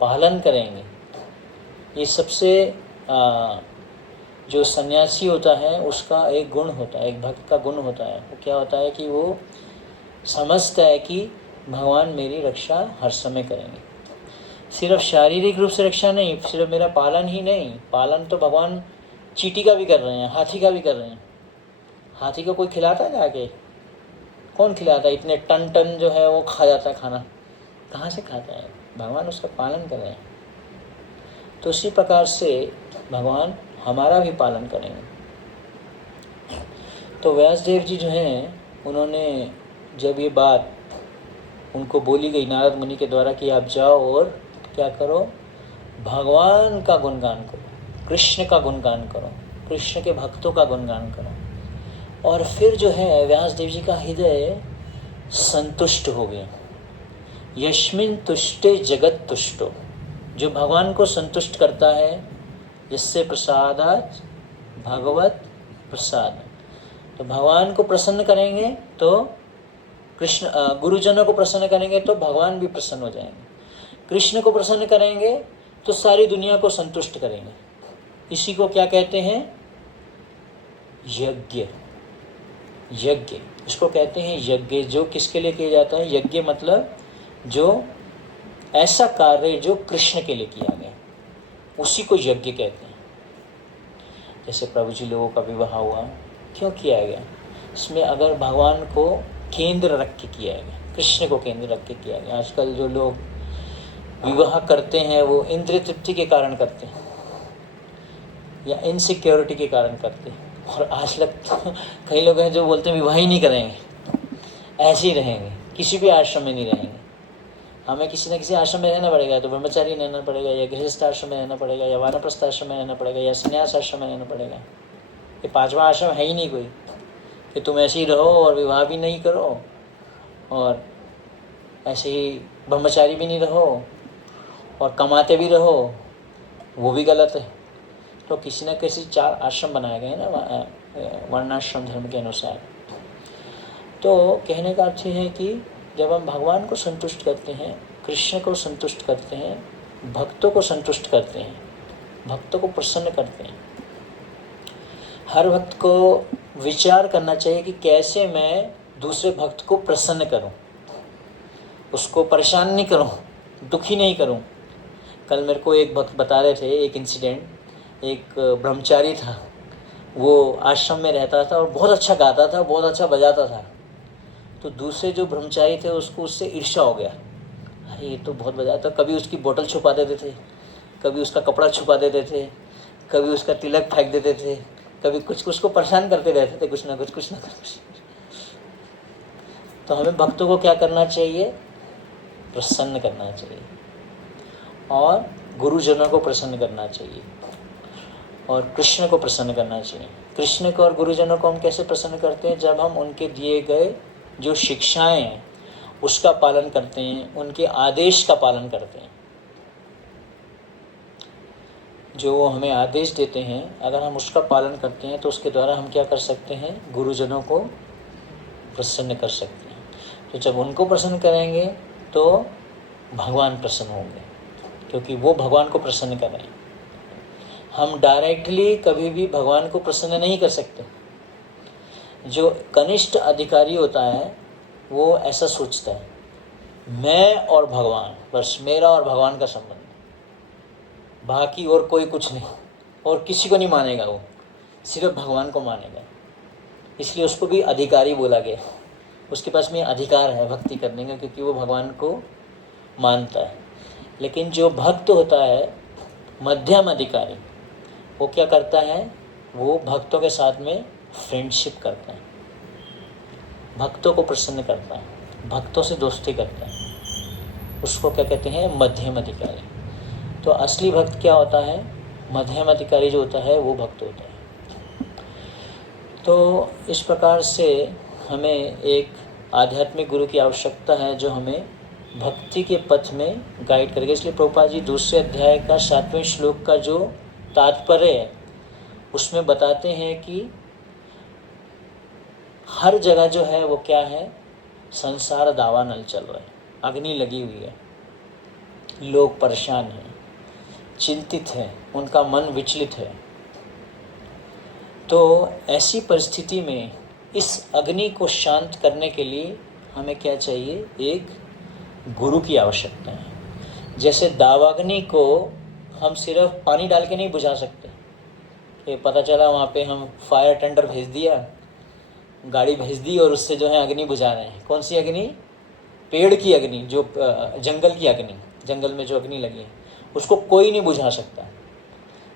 पालन करेंगे। ये सबसे जो सन्यासी होता है उसका एक गुण होता है, एक भक्त का गुण होता है। वो क्या होता है कि वो समझता है कि भगवान मेरी रक्षा हर समय करेंगे। सिर्फ शारीरिक रूप से रक्षा नहीं, सिर्फ मेरा पालन ही नहीं, पालन तो भगवान चींटी का भी कर रहे हैं, हाथी का भी कर रहे हैं। हाथी को कोई खिलाता है जाके? कौन खिलाता है? इतने टन टन जो है वो खा जाता है खाना, कहाँ से खाता है? भगवान उसका पालन कर रहे हैं। तो इसी प्रकार से भगवान हमारा भी पालन करेंगे। तो व्यासदेव जी जो हैं उन्होंने जब ये बात उनको बोली गई नारद मुनि के द्वारा कि आप जाओ और क्या करो? भगवान का गुणगान करो, कृष्ण का गुणगान करो, कृष्ण के भक्तों का गुणगान करो। और फिर जो है व्यासदेव जी का हृदय संतुष्ट हो गया। यस्मिन् तुष्टे जगत तुष्टो, जो भगवान को संतुष्ट करता है, जिससे प्रसादात् भगवत प्रसाद। तो भगवान को प्रसन्न करेंगे तो कृष्ण, गुरुजनों को प्रसन्न करेंगे तो भगवान भी प्रसन्न हो जाएंगे। कृष्ण को प्रसन्न करेंगे तो सारी दुनिया को संतुष्ट करेंगे। इसी को क्या कहते हैं? यज्ञ। यज्ञ इसको कहते हैं यज्ञ। जो किसके लिए किया जाता है? यज्ञ मतलब जो ऐसा कार्य जो कृष्ण के लिए किया गया, उसी को यज्ञ कहते हैं। जैसे प्रभु जी लोगों का विवाह हुआ, क्यों किया गया? इसमें अगर भगवान को केंद्र रख के किया गया, कृष्ण को केंद्र रख के किया गया। आजकल जो लोग विवाह करते हैं वो इंद्रिय तृप्ति के कारण करते हैं या इनसिक्योरिटी के कारण करते हैं। और आज कई लोग हैं जो बोलते हैं विवाह ही नहीं करेंगे, ऐसे ही रहेंगे, किसी भी आश्रम में नहीं रहेंगे, हमें किसी न किसी आश्रम में रहना पड़ेगा। तो ब्रह्मचारी रहना पड़ेगा, या गृहस्थ आश्रम में रहना पड़ेगा, या वानप्रस्थ आश्रम में रहना पड़ेगा, या संन्यास आश्रम में रहना पड़ेगा। ये पांचवा आश्रम है ही नहीं कोई कि तुम ऐसे ही रहो और विवाह भी नहीं करो और ऐसे ही ब्रह्मचारी भी नहीं रहो और कमाते भी रहो, वो भी गलत है। तो किसी न किसी 4 आश्रम बनाए गए हैं ना वर्णाश्रम धर्म के अनुसार। तो कहने का अर्थ है कि जब हम भगवान को संतुष्ट करते हैं, कृष्ण को संतुष्ट करते हैं, भक्तों को संतुष्ट करते हैं, भक्तों को प्रसन्न करते हैं, हर भक्त को विचार करना चाहिए कि कैसे मैं दूसरे भक्त को प्रसन्न करूं, उसको परेशान नहीं करूं, दुखी नहीं करूं। कल मेरे को एक भक्त बता रहे थे एक इंसिडेंट। एक ब्रह्मचारी था, वो आश्रम में रहता था और बहुत अच्छा गाता था, बहुत अच्छा बजाता था। तो दूसरे जो ब्रह्मचारी थे उसको उससे ईर्ष्या हो गया, अरे ये तो बहुत बजाता। कभी उसकी बोतल छुपा देते थे, कभी उसका कपड़ा छुपा देते थे, कभी उसका तिलक फेंक देते थे, कभी कुछ कुछ को परेशान करते रहते थे, कुछ ना कुछ। तो हमें भक्तों को क्या करना चाहिए? प्रसन्न करना चाहिए, और गुरुजनों को प्रसन्न करना चाहिए, और कृष्ण को प्रसन्न करना चाहिए। कृष्ण को और गुरुजनों को हम कैसे प्रसन्न करते हैं? जब हम उनके दिए गए जो शिक्षाएं हैं उसका पालन करते हैं, उनके आदेश का पालन करते हैं। जो वो हमें आदेश देते हैं, अगर हम उसका पालन करते हैं तो उसके द्वारा हम क्या कर सकते हैं? गुरुजनों को प्रसन्न कर सकते हैं। तो जब उनको प्रसन्न करेंगे तो भगवान प्रसन्न होंगे, क्योंकि वो भगवान को प्रसन्न कर रहे हैं। हम डायरेक्टली कभी भी भगवान को प्रसन्न नहीं कर सकते। जो कनिष्ठ अधिकारी होता है वो ऐसा सोचता है, मैं और भगवान, बस मेरा और भगवान का संबंध, बाकी और कोई कुछ नहीं, और किसी को नहीं मानेगा, वो सिर्फ भगवान को मानेगा। इसलिए उसको भी अधिकारी बोला गया। उसके पास में अधिकार है भक्ति करने का, क्योंकि वो भगवान को मानता है। लेकिन जो भक्त होता है मध्यम अधिकारी, वो क्या करता है? वो भक्तों के साथ में फ्रेंडशिप करता है, भक्तों को प्रसन्न करता है, भक्तों से दोस्ती करता है। उसको क्या कहते हैं? मध्यम अधिकारी। तो असली भक्त क्या होता है? मध्यम अधिकारी जो होता है वो भक्त होता है। तो इस प्रकार से हमें एक आध्यात्मिक गुरु की आवश्यकता है जो हमें भक्ति के पथ में गाइड करेगा। इसलिए प्रभुपाद जी दूसरे अध्याय का 7वें श्लोक का जो तात्पर्य है उसमें बताते हैं कि हर जगह जो है वो क्या है? संसार दावानल चल रहा है, अग्नि लगी हुई है, लोग परेशान हैं, चिंतित हैं, उनका मन विचलित है। तो ऐसी परिस्थिति में इस अग्नि को शांत करने के लिए हमें क्या चाहिए? एक गुरु की आवश्यकता है। जैसे दावाग्नि को हम सिर्फ पानी डाल के नहीं बुझा सकते। ये पता चला वहाँ पे हम फायर टेंडर भेज दिया, गाड़ी भेज दी और उससे जो है अग्नि बुझा रहे हैं। कौन सी अग्नि? पेड़ की अग्नि, जो जंगल की अग्नि, जंगल में जो अग्नि लगी है उसको कोई नहीं बुझा सकता।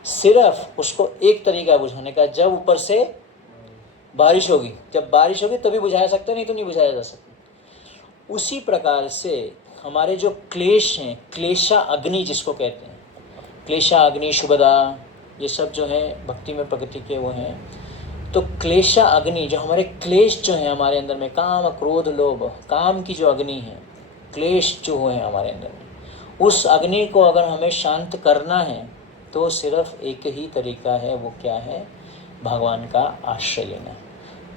सिर्फ उसको एक तरीका बुझाने का, जब ऊपर से बारिश होगी, जब बारिश होगी तभी बुझाया सकते, नहीं तो नहीं बुझाया जा सकता। उसी प्रकार से हमारे जो क्लेश हैं, क्लेशा अग्नि जिसको कहते हैं, क्लेशा अग्नि, शुभदा, ये सब जो है भक्ति में प्रगति के वो हैं। तो क्लेशा अग्नि, जो हमारे क्लेश जो हैं हमारे अंदर में, काम क्रोध लोभ, काम की जो अग्नि है, क्लेश जो है हमारे अंदर में, उस अग्नि को अगर हमें शांत करना है तो सिर्फ एक ही तरीका है। वो क्या है? भगवान का आश्रय लेना।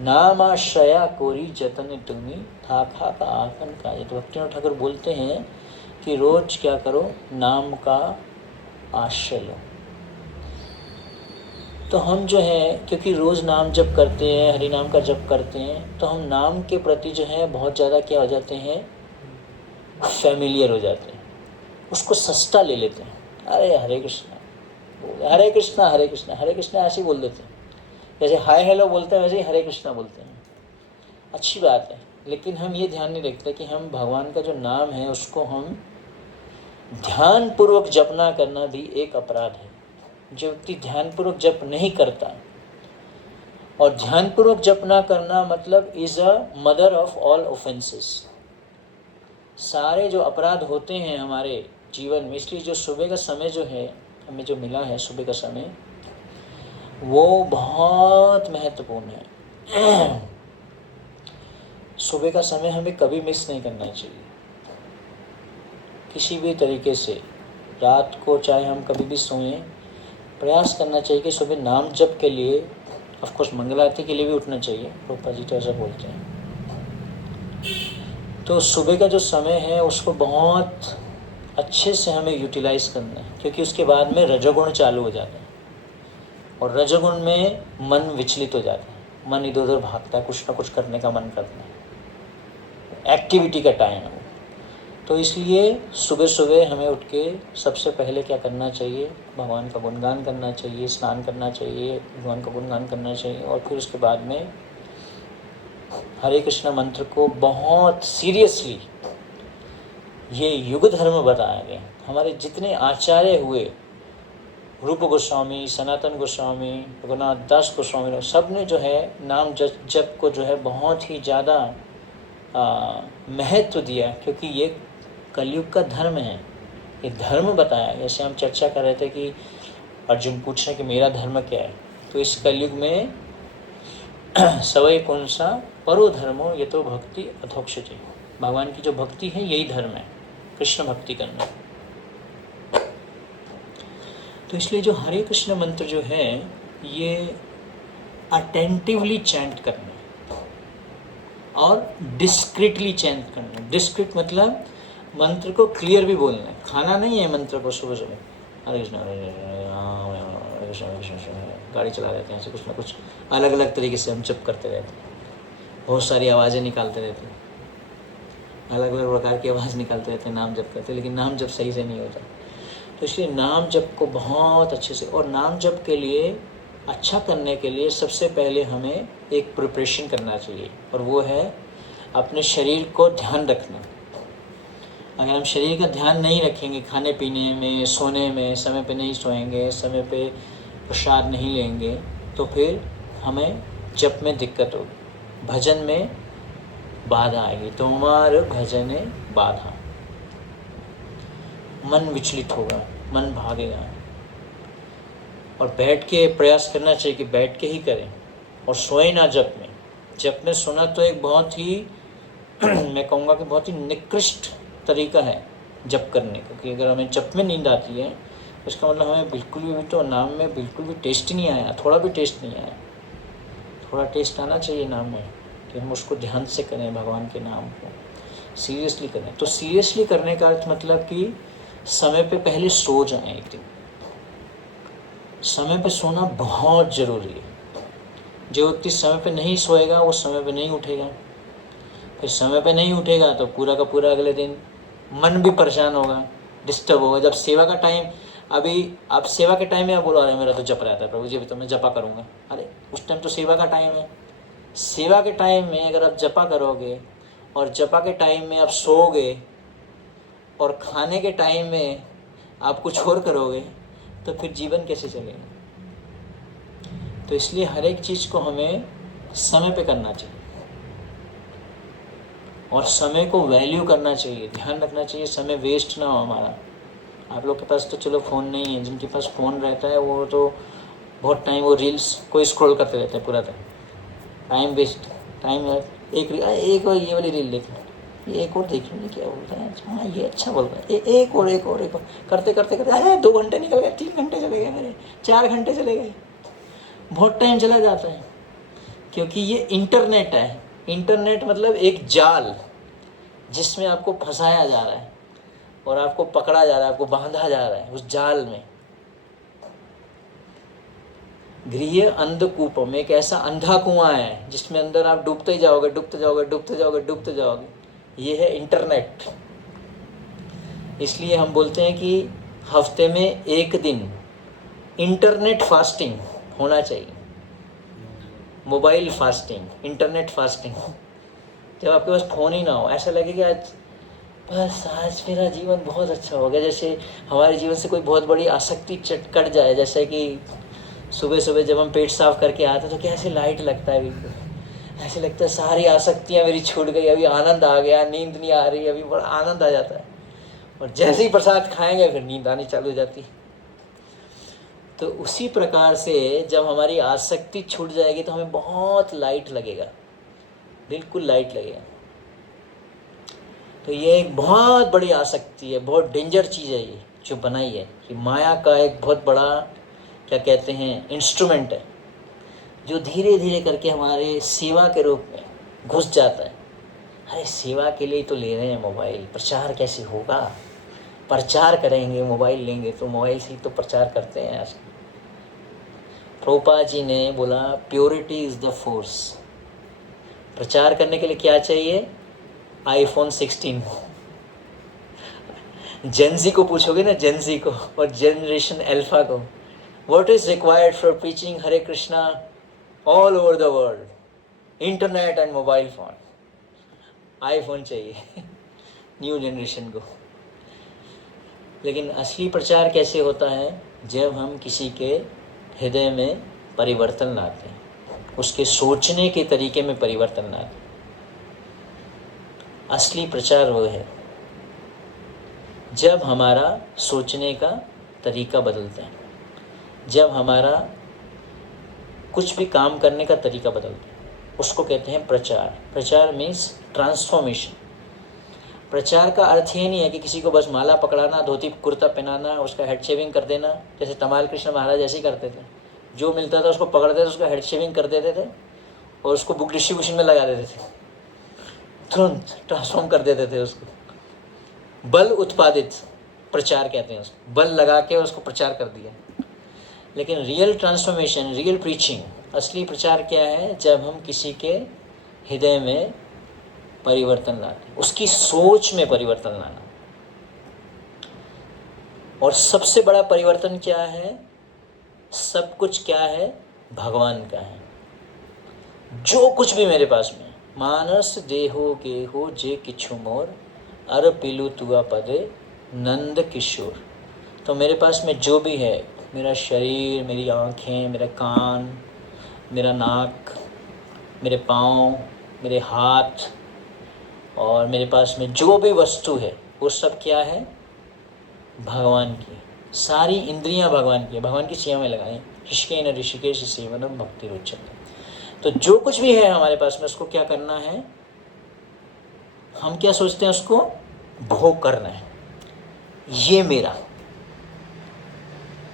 नाम आश्रया कोरी जतन तुम्ही था खा का आकन का। तो भक्तिनाथ ठाकुर बोलते हैं कि रोज क्या करो? नाम का आश्रय लो। तो हम जो है, क्योंकि रोज़ नाम जप करते हैं, हरि नाम का जप करते हैं, तो हम नाम के प्रति जो है बहुत ज़्यादा क्या हो जाते हैं? फैमिलियर हो जाते हैं, उसको सस्ता ले लेते हैं। अरे हरे कृष्णा, हरे कृष्णा हरे कृष्णा हरे कृष्णा ऐसे ही बोल देते हैं। जैसे हाय हेलो बोलते हैं वैसे ही हरे कृष्णा बोलते हैं। अच्छी बात है, लेकिन हम ये ध्यान नहीं रखते कि हम भगवान का जो नाम है उसको हम ध्यानपूर्वक जपना करना भी एक अपराध है। जो व्यक्ति ध्यानपूर्वक जप नहीं करता, और ध्यानपूर्वक जप ना करना मतलब is a mother of all offences. सारे जो अपराध होते हैं हमारे जीवन में, इसलिए जो सुबह का समय जो है हमें जो मिला है, सुबह का समय वो बहुत महत्वपूर्ण है। सुबह का समय हमें कभी मिस नहीं करना चाहिए किसी भी तरीके से। रात को चाहे हम कभी भी सोएं, प्रयास करना चाहिए कि सुबह नाम जप के लिए, ऑफ कोर्स मंगला आरती के लिए भी उठना चाहिए, रूपा जी तो ऐसा बोलते हैं। तो सुबह का जो समय है उसको बहुत अच्छे से हमें यूटिलाइज करना है, क्योंकि उसके बाद में रजोगुण चालू हो जाता है, और रजोगुण में मन विचलित हो जाता है, मन इधर उधर भागता है, कुछ ना कुछ करने का मन करता है, एक्टिविटी का टाइम है। तो इसलिए सुबह सुबह हमें उठ के सबसे पहले क्या करना चाहिए? भगवान का गुणगान करना चाहिए, स्नान करना चाहिए, भगवान का गुणगान करना चाहिए, और फिर उसके बाद में हरे कृष्ण मंत्र को बहुत सीरियसली, ये युग धर्म बताया गया। हमारे जितने आचार्य हुए रूप गोस्वामी, सनातन गोस्वामी, रघुनाथ दास गोस्वामी, सब ने जो है नाम जप को जो है बहुत ही ज़्यादा महत्व दिया, क्योंकि ये कलयुग का धर्म है, ये धर्म बताया। जैसे हम चर्चा कर रहे थे कि अर्जुन पूछ रहे कि मेरा धर्म क्या है, तो इस कलयुग में सवै कौन सा परो धर्मो ये तो भक्ति अधोक्षति, भगवान की जो भक्ति है यही धर्म है, कृष्ण भक्ति करना। तो इसलिए जो हरे कृष्ण मंत्र जो है ये अटेंटिवली चैंट करना और डिस्क्रिटली चैंट करना। डिस्क्रिट मतलब मंत्र को क्लियर भी बोलना है, खाना नहीं है मंत्र को सुबह सुबह हरे कृष्ण हरे कृष्ण हरे कृष्ण, गाड़ी चला रहते हैं ऐसे कुछ ना कुछ अलग अलग तरीके से हम जप करते रहते हैं, बहुत सारी आवाज़ें निकालते रहते हैं, अलग अलग प्रकार की आवाज़ निकालते रहते हैं, नाम जप करते हैं, लेकिन नाम जप सही से नहीं होता। तो इसलिए नाम जप को बहुत अच्छे से, और नाम जप के लिए अच्छा करने के लिए सबसे पहले हमें एक प्रिपरेशन करना चाहिए, और वो है अपने शरीर को ध्यान रखना। अगर हम शरीर का ध्यान नहीं रखेंगे, खाने पीने में, सोने में, समय पे नहीं सोएंगे, समय पे प्रसाद नहीं लेंगे, तो फिर हमें जप में दिक्कत होगी, भजन में बाधा आएगी। तुम्हारे भजने बाधा, मन विचलित होगा, मन भागेगा। और बैठ के प्रयास करना चाहिए कि बैठ के ही करें, और सोए ना जप में। जप में सोना तो एक बहुत ही मैं कहूँगा कि बहुत ही निकृष्ट तरीका है जप करने का, क्योंकि अगर हमें जप में नींद आती है इसका मतलब हमें बिल्कुल भी तो नाम में बिल्कुल भी टेस्ट ही नहीं आया, थोड़ा भी टेस्ट नहीं आया। थोड़ा टेस्ट आना चाहिए नाम में, कि हम उसको ध्यान से करें, भगवान के नाम को सीरियसली करें। तो सीरियसली करने का अर्थ मतलब कि समय पे पहले सो जाएं। एक दिन समय पे सोना बहुत ज़रूरी है। जो व्यक्ति समय पे नहीं सोएगा वो समय पे नहीं उठेगा, फिर समय पे नहीं उठेगा तो पूरा का पूरा अगले दिन मन भी परेशान होगा, डिस्टर्ब होगा। जब सेवा का टाइम, अभी आप सेवा के टाइम में आप बोलो अरे मेरा तो जप रहता है प्रभु जी, अभी तो मैं जपा करूँगा, अरे उस टाइम तो सेवा का टाइम है। सेवा के टाइम में अगर आप जपा करोगे और जपा के टाइम में आप सोओगे और खाने के टाइम में आप कुछ और करोगे तो फिर जीवन कैसे चलेगा। तो इसलिए हर एक चीज़ को हमें समय पे करना चाहिए और समय को वैल्यू करना चाहिए, ध्यान रखना चाहिए समय वेस्ट ना हो हमारा। आप लोग के पास तो चलो फ़ोन नहीं है, जिनके पास फ़ोन रहता है वो तो बहुत टाइम वो रील्स को स्क्रॉल करते रहते हैं पूरा टाइम वेस्ट। टाइम एक और ये वाली रील देख लो, ये एक और देख लो, क्या बोलता है, हाँ ये अच्छा बोल रहा है, एक और करते करते करते अरे 2 घंटे निकल गए, 3 घंटे चले गए, मेरे 4 घंटे चले गए, बहुत टाइम चला जाता है। क्योंकि ये इंटरनेट है। इंटरनेट मतलब एक जाल जिसमें आपको फंसाया जा रहा है और आपको पकड़ा जा रहा है, आपको बांधा जा रहा है उस जाल में। गृह अंधकूपम, एक ऐसा अंधा कुआं है जिसमें अंदर आप डूबते ही जाओगे, डूबते जाओगे, डूबते जाओगे, डूबते जाओगे। ये है इंटरनेट। इसलिए हम बोलते हैं कि हफ्ते में 1 दिन इंटरनेट फास्टिंग होना चाहिए, मोबाइल फास्टिंग, इंटरनेट फास्टिंग। जब आपके पास फ़ोन ही ना हो, ऐसा लगे कि आज मेरा जीवन बहुत अच्छा हो गया, जैसे हमारे जीवन से कोई बहुत बड़ी आसक्ति कट जाए। जैसे कि सुबह सुबह जब हम पेट साफ करके आते तो कैसे लाइट लगता है, बिल्कुल ऐसे लगता है सारी आसक्तियाँ मेरी छूट गई, अभी आनंद आ गया, नींद नहीं आ रही, अभी बड़ा आनंद आ जाता है। और जैसे ही प्रसाद खाएंगे फिर नींद आनी चालू हो जाती। तो उसी प्रकार से जब हमारी आसक्ति छूट जाएगी तो हमें बहुत लाइट लगेगा, बिल्कुल लाइट लगेगा। तो ये एक बहुत बड़ी आसक्ति है, बहुत डेंजर चीज़ है ये जो बनाई है। कि माया का एक बहुत बड़ा क्या कहते हैं इंस्ट्रूमेंट है, जो धीरे धीरे करके हमारे सेवा के रूप में घुस जाता है। अरे सेवा के लिए तो ले रहे हैं मोबाइल, प्रचार कैसे होगा, प्रचार करेंगे मोबाइल लेंगे तो मोबाइल से ही तो प्रचार करते हैं आज। प्रभुपाद जी ने बोला प्योरिटी इज़ द फोर्स। प्रचार करने के लिए क्या चाहिए, iPhone 16। जेनजी को पूछोगे ना, जेनजी को और जनरेशन अल्फा को, what is required for preaching Hare Krishna all over the world, internet and mobile phone. IPhone चाहिए न्यू जनरेशन को। लेकिन असली प्रचार कैसे होता है, जब हम किसी के हृदय में परिवर्तन लाते हैं, उसके सोचने के तरीके में परिवर्तन लाते हैं। असली प्रचार वो है जब हमारा सोचने का तरीका बदलता है, जब हमारा कुछ भी काम करने का तरीका बदलता है, उसको कहते हैं प्रचार। प्रचार मीन्स ट्रांसफॉर्मेशन। प्रचार का अर्थ ये नहीं है कि किसी को बस माला पकड़ाना, धोती कुर्ता पहनाना, उसका हेड शेविंग कर देना, जैसे तमाल कृष्ण महाराज ऐसे ही करते थे। जो मिलता था उसको पकड़ते थे, उसका हेड शेविंग कर देते थे और उसको बुक डिस्ट्रीब्यूशन में लगा देते थे, तुरंत ट्रांसफॉर्म कर देते थे उसको। बल उत्पादित प्रचार कहते हैं उसको, बल लगा के उसको प्रचार कर दिया। लेकिन रियल ट्रांसफॉर्मेशन, रियल प्रीचिंग, असली प्रचार क्या है? जब हम किसी के हृदय में परिवर्तन लाते, उसकी सोच में परिवर्तन लाना। और सबसे बड़ा परिवर्तन क्या है? सब कुछ क्या है? भगवान का है। जो कुछ भी मेरे पास में, मानस देहो गेहो जे किछु मोर, अर पिलु तुआ पदे नंद किशोर। तो मेरे पास में जो भी है, मेरा शरीर, मेरी आँखें, मेरा कान, मेरा नाक, मेरे पाँव, मेरे हाथ, और मेरे पास में जो भी वस्तु है, वो सब क्या है? भगवान की। सारी इंद्रियां भगवान की, भगवान की सेवा में लगाएं। ऋषिकेन ऋषिकेश सेवनम भक्ति रुच्यते। तो जो कुछ भी है हमारे पास में, उसको क्या करना है? हम क्या सोचते हैं? उसको भोग करना है। ये मेरा,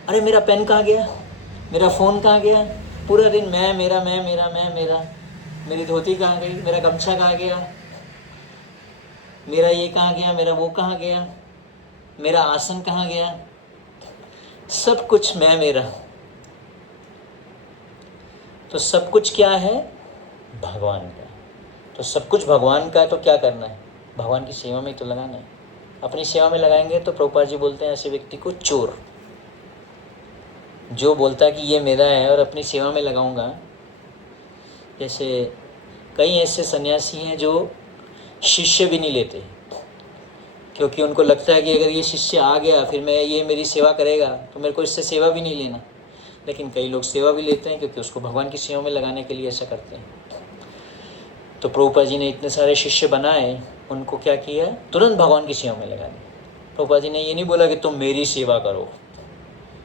अरे मेरा पेन कहाँ गया, मेरा फ़ोन कहाँ गया, पूरा दिन मैं मेरा, मैं मेरा, मैं मेरा, मेरी धोती कहाँ गई, मेरा गमछा कहाँ गया, मेरा ये कहाँ गया, मेरा वो कहाँ गया, मेरा आसन कहाँ गया, सब कुछ मैं मेरा। तो सब कुछ क्या है? भगवान का। तो सब कुछ भगवान का है, तो क्या करना है? भगवान की सेवा में तो लगाना है। अपनी सेवा में लगाएंगे तो प्रभुपाद जी बोलते हैं ऐसे व्यक्ति को चोर। जो बोलता है कि ये मेरा है और अपनी सेवा में लगाऊंगा, जैसे कई ऐसे सन्यासी हैं जो शिष्य भी नहीं लेते, क्योंकि उनको लगता है कि अगर ये शिष्य आ गया फिर मैं, ये मेरी सेवा करेगा तो मेरे को इससे सेवा भी नहीं लेना। लेकिन कई लोग सेवा भी लेते हैं क्योंकि उसको भगवान की सेवा में लगाने के लिए ऐसा करते हैं। तो प्रभुपाद जी ने इतने सारे शिष्य बनाए, उनको क्या किया? तुरंत भगवान की सेवा में लगा दिया। प्रभुपाद जी ने ये नहीं बोला कि तुम मेरी सेवा करो।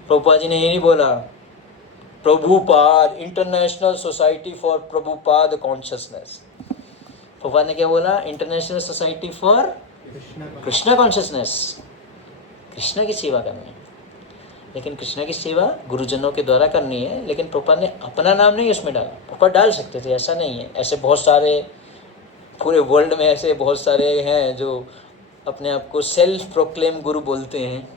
प्रभुपाद जी ने ये नहीं बोला Prabhupada international society for Prabhupada consciousness. Prabhupada ने क्या बोला? International society for Krishna consciousness. Krishna की सेवा करनी है। लेकिन कृष्णा की सेवा गुरुजनों के द्वारा करनी है। लेकिन प्रभुपाद ने अपना नाम नहीं उसमें डाला। प्रभुपाद डाल सकते थे, ऐसा नहीं है। ऐसे बहुत सारे पूरे वर्ल्ड में ऐसे बहुत सारे हैं जो अपने आप को सेल्फ प्रोक्लेम गुरु बोलते हैं,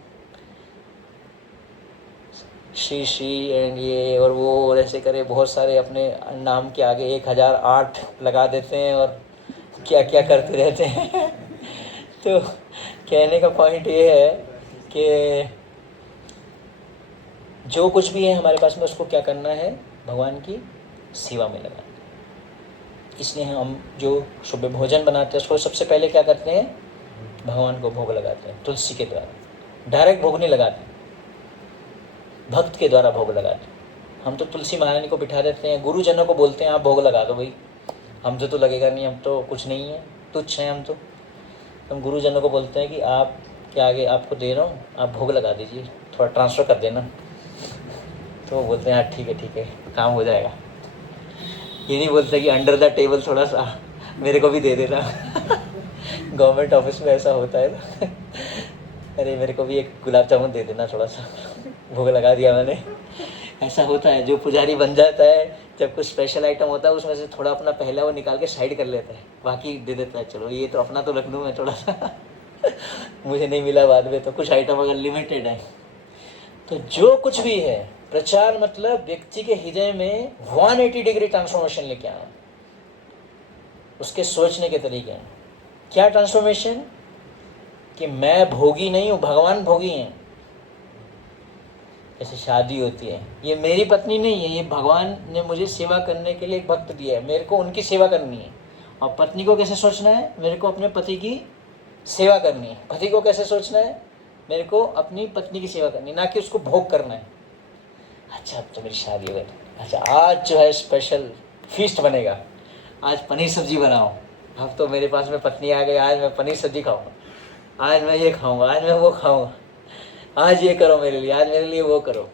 श्री श्री एंड ये और वो और ऐसे करे, बहुत सारे अपने नाम के आगे 1008 लगा देते हैं और क्या क्या करते रहते हैं। तो कहने का पॉइंट ये है कि जो कुछ भी है हमारे पास में, उसको क्या करना है? भगवान की सेवा में लगाना। इसलिए हम जो सुबह भोजन बनाते हैं उसको सबसे पहले क्या करते हैं? भगवान को भोग लगाते हैं, तुलसी के द्वारा। डायरेक्ट भोग नहीं लगाते, भक्त के द्वारा भोग लगाते हैं। हम तो तुलसी महारानी को बिठा देते हैं, गुरुजनों को बोलते हैं आप भोग लगा दो भाई, हमसे तो लगेगा नहीं, हम तो कुछ नहीं है, तुच्छ हैं हम तो। हम गुरुजनों को बोलते हैं कि आप के आगे आपको दे रहा हूँ, आप भोग लगा दीजिए, थोड़ा ट्रांसफ़र कर देना। तो वो बोलते हैं हाँ ठीक है, काम हो जाएगा। ये नहीं बोलते कि अंडर द टेबल थोड़ा सा मेरे को भी दे देना। गवर्नमेंट ऑफिस में ऐसा होता है ना, अरे मेरे को भी एक गुलाब जामुन दे देना थोड़ा सा, भोग लगा दिया मैंने। ऐसा होता है। जो पुजारी बन जाता है, जब कुछ स्पेशल आइटम होता है उसमें से थोड़ा अपना पहला वो निकाल के साइड कर लेता है, बाकी दे देता है, चलो ये तो अपना तो रख लूँ मैं थोड़ा सा। मुझे नहीं मिला बाद में, तो कुछ आइटम अगर लिमिटेड है। तो जो कुछ भी है, प्रचार मतलब व्यक्ति के हृदय में 180 डिग्री ट्रांसफॉर्मेशन लेके आना, उसके सोचने के तरीके हैं। क्या ट्रांसफॉर्मेशन? कि मैं भोगी नहीं हूँ, भगवान भोगी हैं। जैसे शादी होती है, ये मेरी पत्नी नहीं है, ये भगवान ने मुझे सेवा करने के लिए एक भक्त दिया है, मेरे को उनकी सेवा करनी है। और पत्नी को कैसे सोचना है? मेरे को अपने पति की सेवा करनी है। पति को कैसे सोचना है? मेरे को अपनी पत्नी की सेवा करनी, ना कि उसको भोग करना है। अच्छा अब तो मेरी शादी हो गई, अच्छा आज जो है स्पेशल फीस्ट बनेगा, आज पनीर सब्जी बनाओ, अब तो मेरे पास में पत्नी आ गई, आज मैं पनीर सब्जी खाऊंगा, आज मैं ये खाऊंगा, आज मैं वो खाऊंगा, आज ये करो मेरे लिए, आज मेरे लिए वो करो।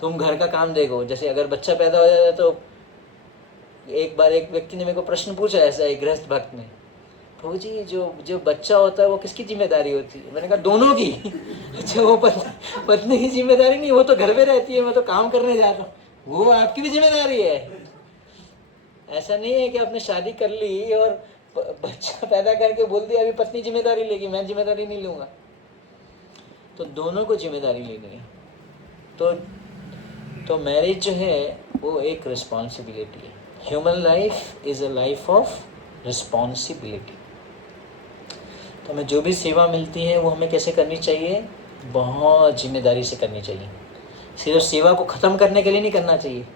तुम घर का काम देखो। जैसे अगर बच्चा पैदा हो जाता है तो एक बार एक व्यक्ति ने मेरे को प्रश्न पूछा, ऐसा एक गृहस्थ भक्त ने, प्रभु जी जो जो बच्चा होता है वो किसकी जिम्मेदारी होती है? मैंने कहा दोनों की। अच्छा वो पत्नी की जिम्मेदारी नहीं, वो तो घर में रहती है, मैं तो काम करने जाता हूँ, वो आपकी भी जिम्मेदारी है। ऐसा नहीं है कि आपने शादी कर ली और बच्चा पैदा करके बोल दिया अभी पत्नी जिम्मेदारी लेगी, मैं जिम्मेदारी नहीं लूँगा। तो दोनों को जिम्मेदारी लेनी है। तो मैरिज जो है वो एक रिस्पॉन्सिबिलिटी है। Human life is a life of responsibility. तो हमें जो भी सेवा मिलती है वो हमें कैसे करनी चाहिए? बहुत जिम्मेदारी से करनी चाहिए। सिर्फ सेवा को ख़त्म करने के लिए नहीं करना चाहिए,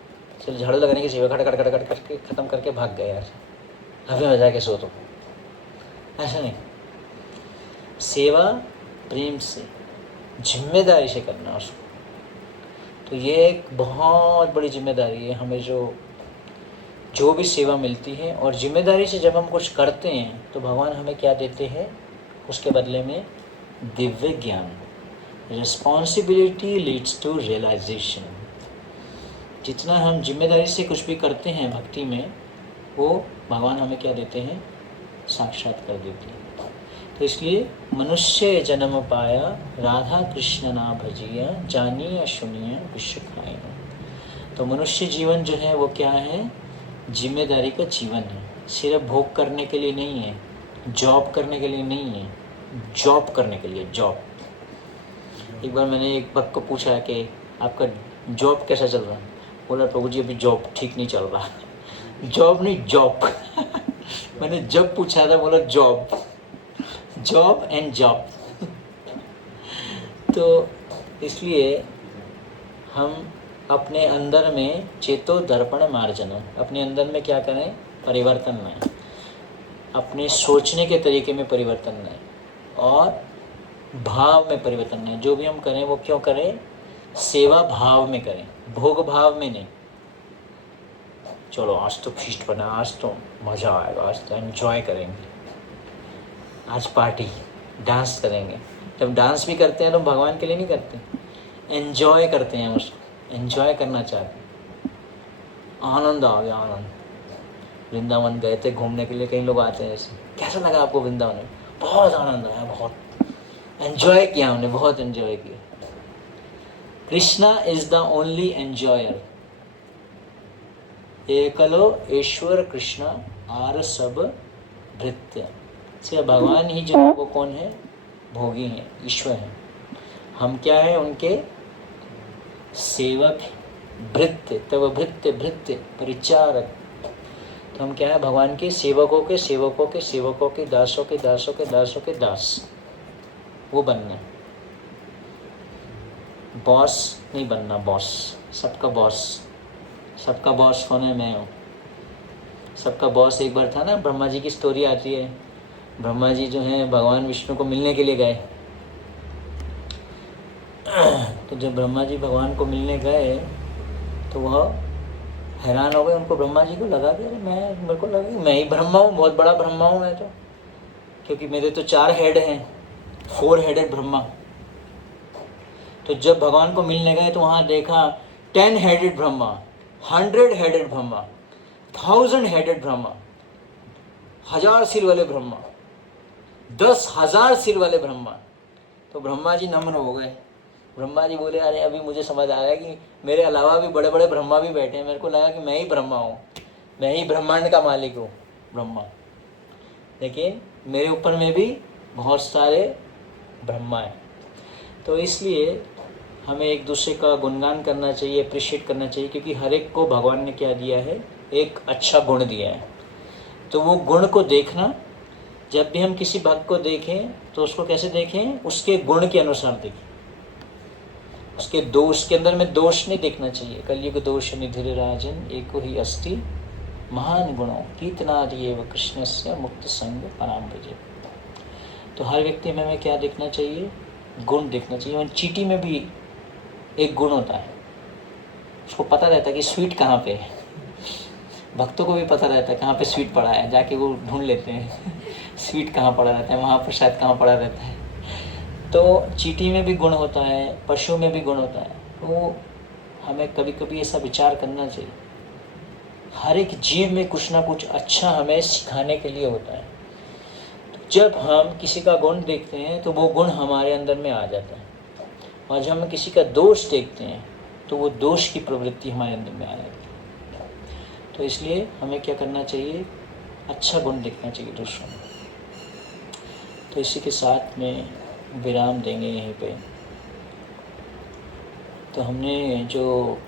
चलो झाड़ू लगाने की सेवा खट खट खट खट करके ख़त्म करके भाग गए यार, अभी मैं जाके सो तो, ऐसा नहीं। सेवा प्रेम से जिम्मेदारी से करना उसको। तो ये एक बहुत बड़ी जिम्मेदारी है हमें, जो भी सेवा मिलती है। और जिम्मेदारी से जब हम कुछ करते हैं तो भगवान हमें क्या देते हैं उसके बदले में? दिव्य ज्ञान। Responsibility leads to realisation. जितना हम जिम्मेदारी से कुछ भी करते हैं भक्ति में, वो भगवान हमें क्या देते हैं? साक्षात कर देते हैं। तो इसलिए मनुष्य जन्म पाया, राधा कृष्ण ना भजिया, जानिया सुनिया विश्व खाया। तो मनुष्य जीवन जो है वो क्या है? जिम्मेदारी का जीवन है। सिर्फ भोग करने के लिए नहीं है, जॉब करने के लिए नहीं है, जॉब करने के लिए। जॉब, एक बार मैंने एक भक्त को पूछा कि आपका जॉब कैसा चल रहा है? बोला प्रभु जी अभी जॉब ठीक नहीं चल रहा। जॉब नहीं, जॉब। मैंने जब पूछा था, बोला जॉब, जॉब एंड जॉब। तो इसलिए हम अपने अंदर में चेतो दर्पण मार्जन, अपने अंदर में क्या करें? परिवर्तन लाएं। अपने सोचने के तरीके में परिवर्तन लाएं और भाव में परिवर्तन लाएं। जो भी हम करें वो क्यों करें? सेवा भाव में करें, भोग भाव में नहीं। चलो आज तो फीस्ट बना, आज तो मज़ा आएगा, आज तो एंजॉय करेंगे, आज पार्टी, डांस करेंगे। जब डांस भी करते हैं तो भगवान के लिए नहीं करते, एंजॉय करते हैं, उसको एंजॉय करना चाहते हैं। आनंद आ गया, आनंद। वृंदावन गए थे घूमने के लिए, कई लोग आते हैं ऐसे, कैसा लगा आपको वृंदावन में? बहुत आनंद आया, बहुत एंजॉय किया हमने, बहुत एंजॉय किया। Krishna is the only enjoyer. एकलो ईश्वर कृष्णा आर सब भृत्य। सिर्फ भगवान ही जो है वो कौन है? भोगी हैं, ईश्वर हैं। हम क्या है? उनके सेवक, भृत्य। तब भृत्य, भृत्य परिचारक। तो हम क्या है? भगवान के सेवकों के सेवकों के सेवकों के दासों के दासों के दासों के दास, वो बनना। बॉस नहीं बनना, बॉस, सबका बॉस। सबका बॉस कौन है? मैं हूँ। सबका बॉस एक बार था ना, ब्रह्मा जी की स्टोरी आती है। ब्रह्मा जी जो हैं भगवान विष्णु को मिलने के लिए गए। तो जब ब्रह्मा जी भगवान को मिलने गए तो वह हैरान हो गए। उनको, ब्रह्मा जी को लगा कि अरे मेरे को लगा कि मैं ही ब्रह्मा हूँ, बहुत बड़ा ब्रह्मा हूँ मैं तो, क्योंकि मेरे तो 4 हेड हैं, 4 हेडेड ब्रह्मा। तो जब भगवान को मिलने गए तो वहाँ देखा 10 headed Brahma, 100 headed Brahma, 1000 headed Brahma, 1000 सिर वाले ब्रह्मा, 10,000 सिर वाले ब्रह्मा। तो ब्रह्मा जी नम्र हो गए। ब्रह्मा जी बोले अरे अभी मुझे समझ आया कि मेरे अलावा भी बड़े बड़े ब्रह्मा भी बैठे हैं, मेरे को लगा कि मैं ही ब्रह्मा हूँ, मैं ही ब्रह्मांड का मालिक हूँ, ब्रह्मा। लेकिन मेरे ऊपर में भी बहुत सारे ब्रह्मा हैं। तो इसलिए हमें एक दूसरे का गुणगान करना चाहिए, अप्रिशिएट करना चाहिए, क्योंकि हर एक को भगवान ने क्या दिया है? एक अच्छा गुण दिया है। तो वो गुण को देखना, जब भी हम किसी भक्त को देखें तो उसको कैसे देखें? उसके गुण के अनुसार देखें। उसके दोष के अंदर में दोष नहीं देखना चाहिए। कलयुग दोष निधिर राजन एको ही अस्ति महान गुणों कीर्तनादि एव कृष्णस्य मुक्त संग पराम भजे। तो हर व्यक्ति में हमें क्या देखना चाहिए? गुण देखना चाहिए। और चींटी में भी एक गुण होता है, उसको पता रहता है कि स्वीट कहाँ पे है। भक्तों को भी पता रहता है कहाँ पे स्वीट पड़ा है, जाके वो ढूंढ लेते हैं स्वीट कहाँ पड़ा रहता है, वहाँ पर शायद कहाँ पड़ा रहता है। तो चींटी में भी गुण होता है, पशु में भी गुण होता है। तो हमें कभी कभी ऐसा विचार करना चाहिए, हर एक जीव में कुछ ना कुछ अच्छा हमें सिखाने के लिए होता है। तो जब हम किसी का गुण देखते हैं तो वो गुण हमारे अंदर में आ जाता है, और जब हम किसी का दोष देखते हैं तो वो दोष की प्रवृत्ति हमारे अंदर में आ जाती है। तो इसलिए हमें क्या करना चाहिए? अच्छा गुण देखना चाहिए दूसरों में। तो इसी के साथ में विराम देंगे यहीं पे। तो हमने जो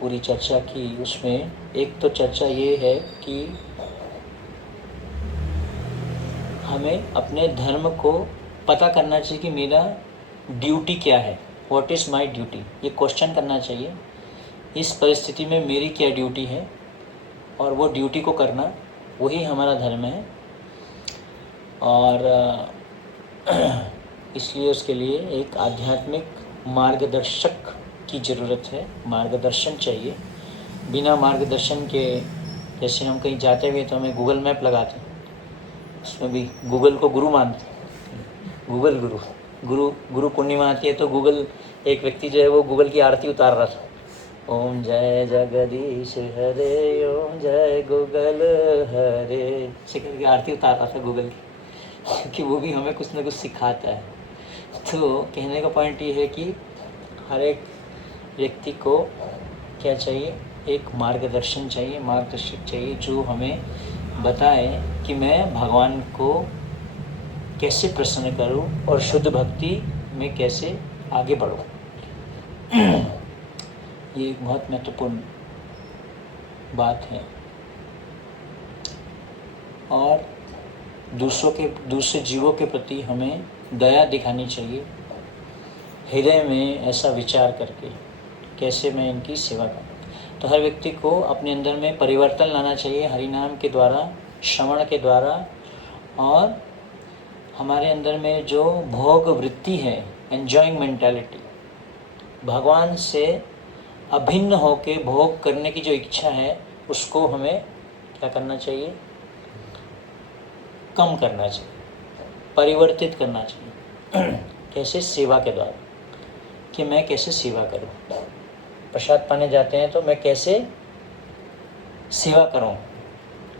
पूरी चर्चा की उसमें एक तो चर्चा ये है कि हमें अपने धर्म को पता करना चाहिए कि मेरा ड्यूटी क्या है, व्हाट इज़ माय ड्यूटी। ये क्वेश्चन करना चाहिए, इस परिस्थिति में मेरी क्या ड्यूटी है, और वो ड्यूटी को करना वही हमारा धर्म है। और इसलिए उसके लिए एक आध्यात्मिक मार्गदर्शक की ज़रूरत है, मार्गदर्शन चाहिए। बिना मार्गदर्शन के, जैसे हम कहीं जाते हुए तो हमें गूगल मैप लगाते हैं, उसमें भी गूगल को गुरु मानते हैं। गूगल गुरु पूर्णिमा आती है तो गूगल, एक व्यक्ति जो है वो गूगल की आरती उतार रहा था, ओम जय जगदीश हरे, ओम जय गूगल हरे, ऐसे करके आरती उतार रहा था गूगल की, क्योंकि वो भी हमें कुछ ना कुछ सिखाता है। तो कहने का पॉइंट ये है कि हर एक व्यक्ति को क्या चाहिए? एक मार्गदर्शन चाहिए, मार्गदर्शक चाहिए जो हमें बताए कि मैं भगवान को कैसे प्रसन्न करूं और शुद्ध भक्ति में कैसे आगे बढ़ूं। ये एक बहुत महत्वपूर्ण बात है। और दूसरे जीवों के प्रति हमें दया दिखानी चाहिए, हृदय में ऐसा विचार करके कैसे मैं इनकी सेवा करूं। तो हर व्यक्ति को अपने अंदर में परिवर्तन लाना चाहिए हरिनाम के द्वारा, श्रवण के द्वारा, और हमारे अंदर में जो भोग वृत्ति है, एंजॉइंग मेंटालिटी, भगवान से अभिन्न होके भोग करने की जो इच्छा है, उसको हमें क्या करना चाहिए? कम करना चाहिए, परिवर्तित करना चाहिए। कैसे? सेवा के द्वारा, कि मैं कैसे सेवा करूं। प्रसाद पाने जाते हैं तो मैं कैसे सेवा करूं,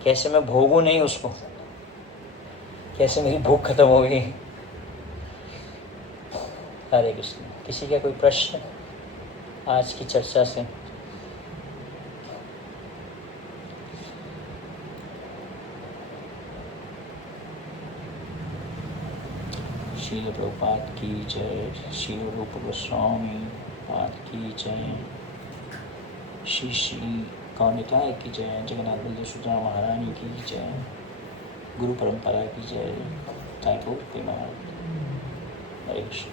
कैसे मैं भोगूं नहीं उसको, कैसे मेरी भूख खत्म हो गई। हरे कृष्ण। किसी का कोई प्रश्न आज की चर्चा से? श्रील प्रभुपाद की जय, श्रील रूप गोस्वामी पाद की जय, श्री श्री कौनिताय की जय, जगन्नाथ बलदेव सुभद्रा महारानी की जय, गुरु परंपरा की जय, तायपुर के महाराज। हरे कृष्ण।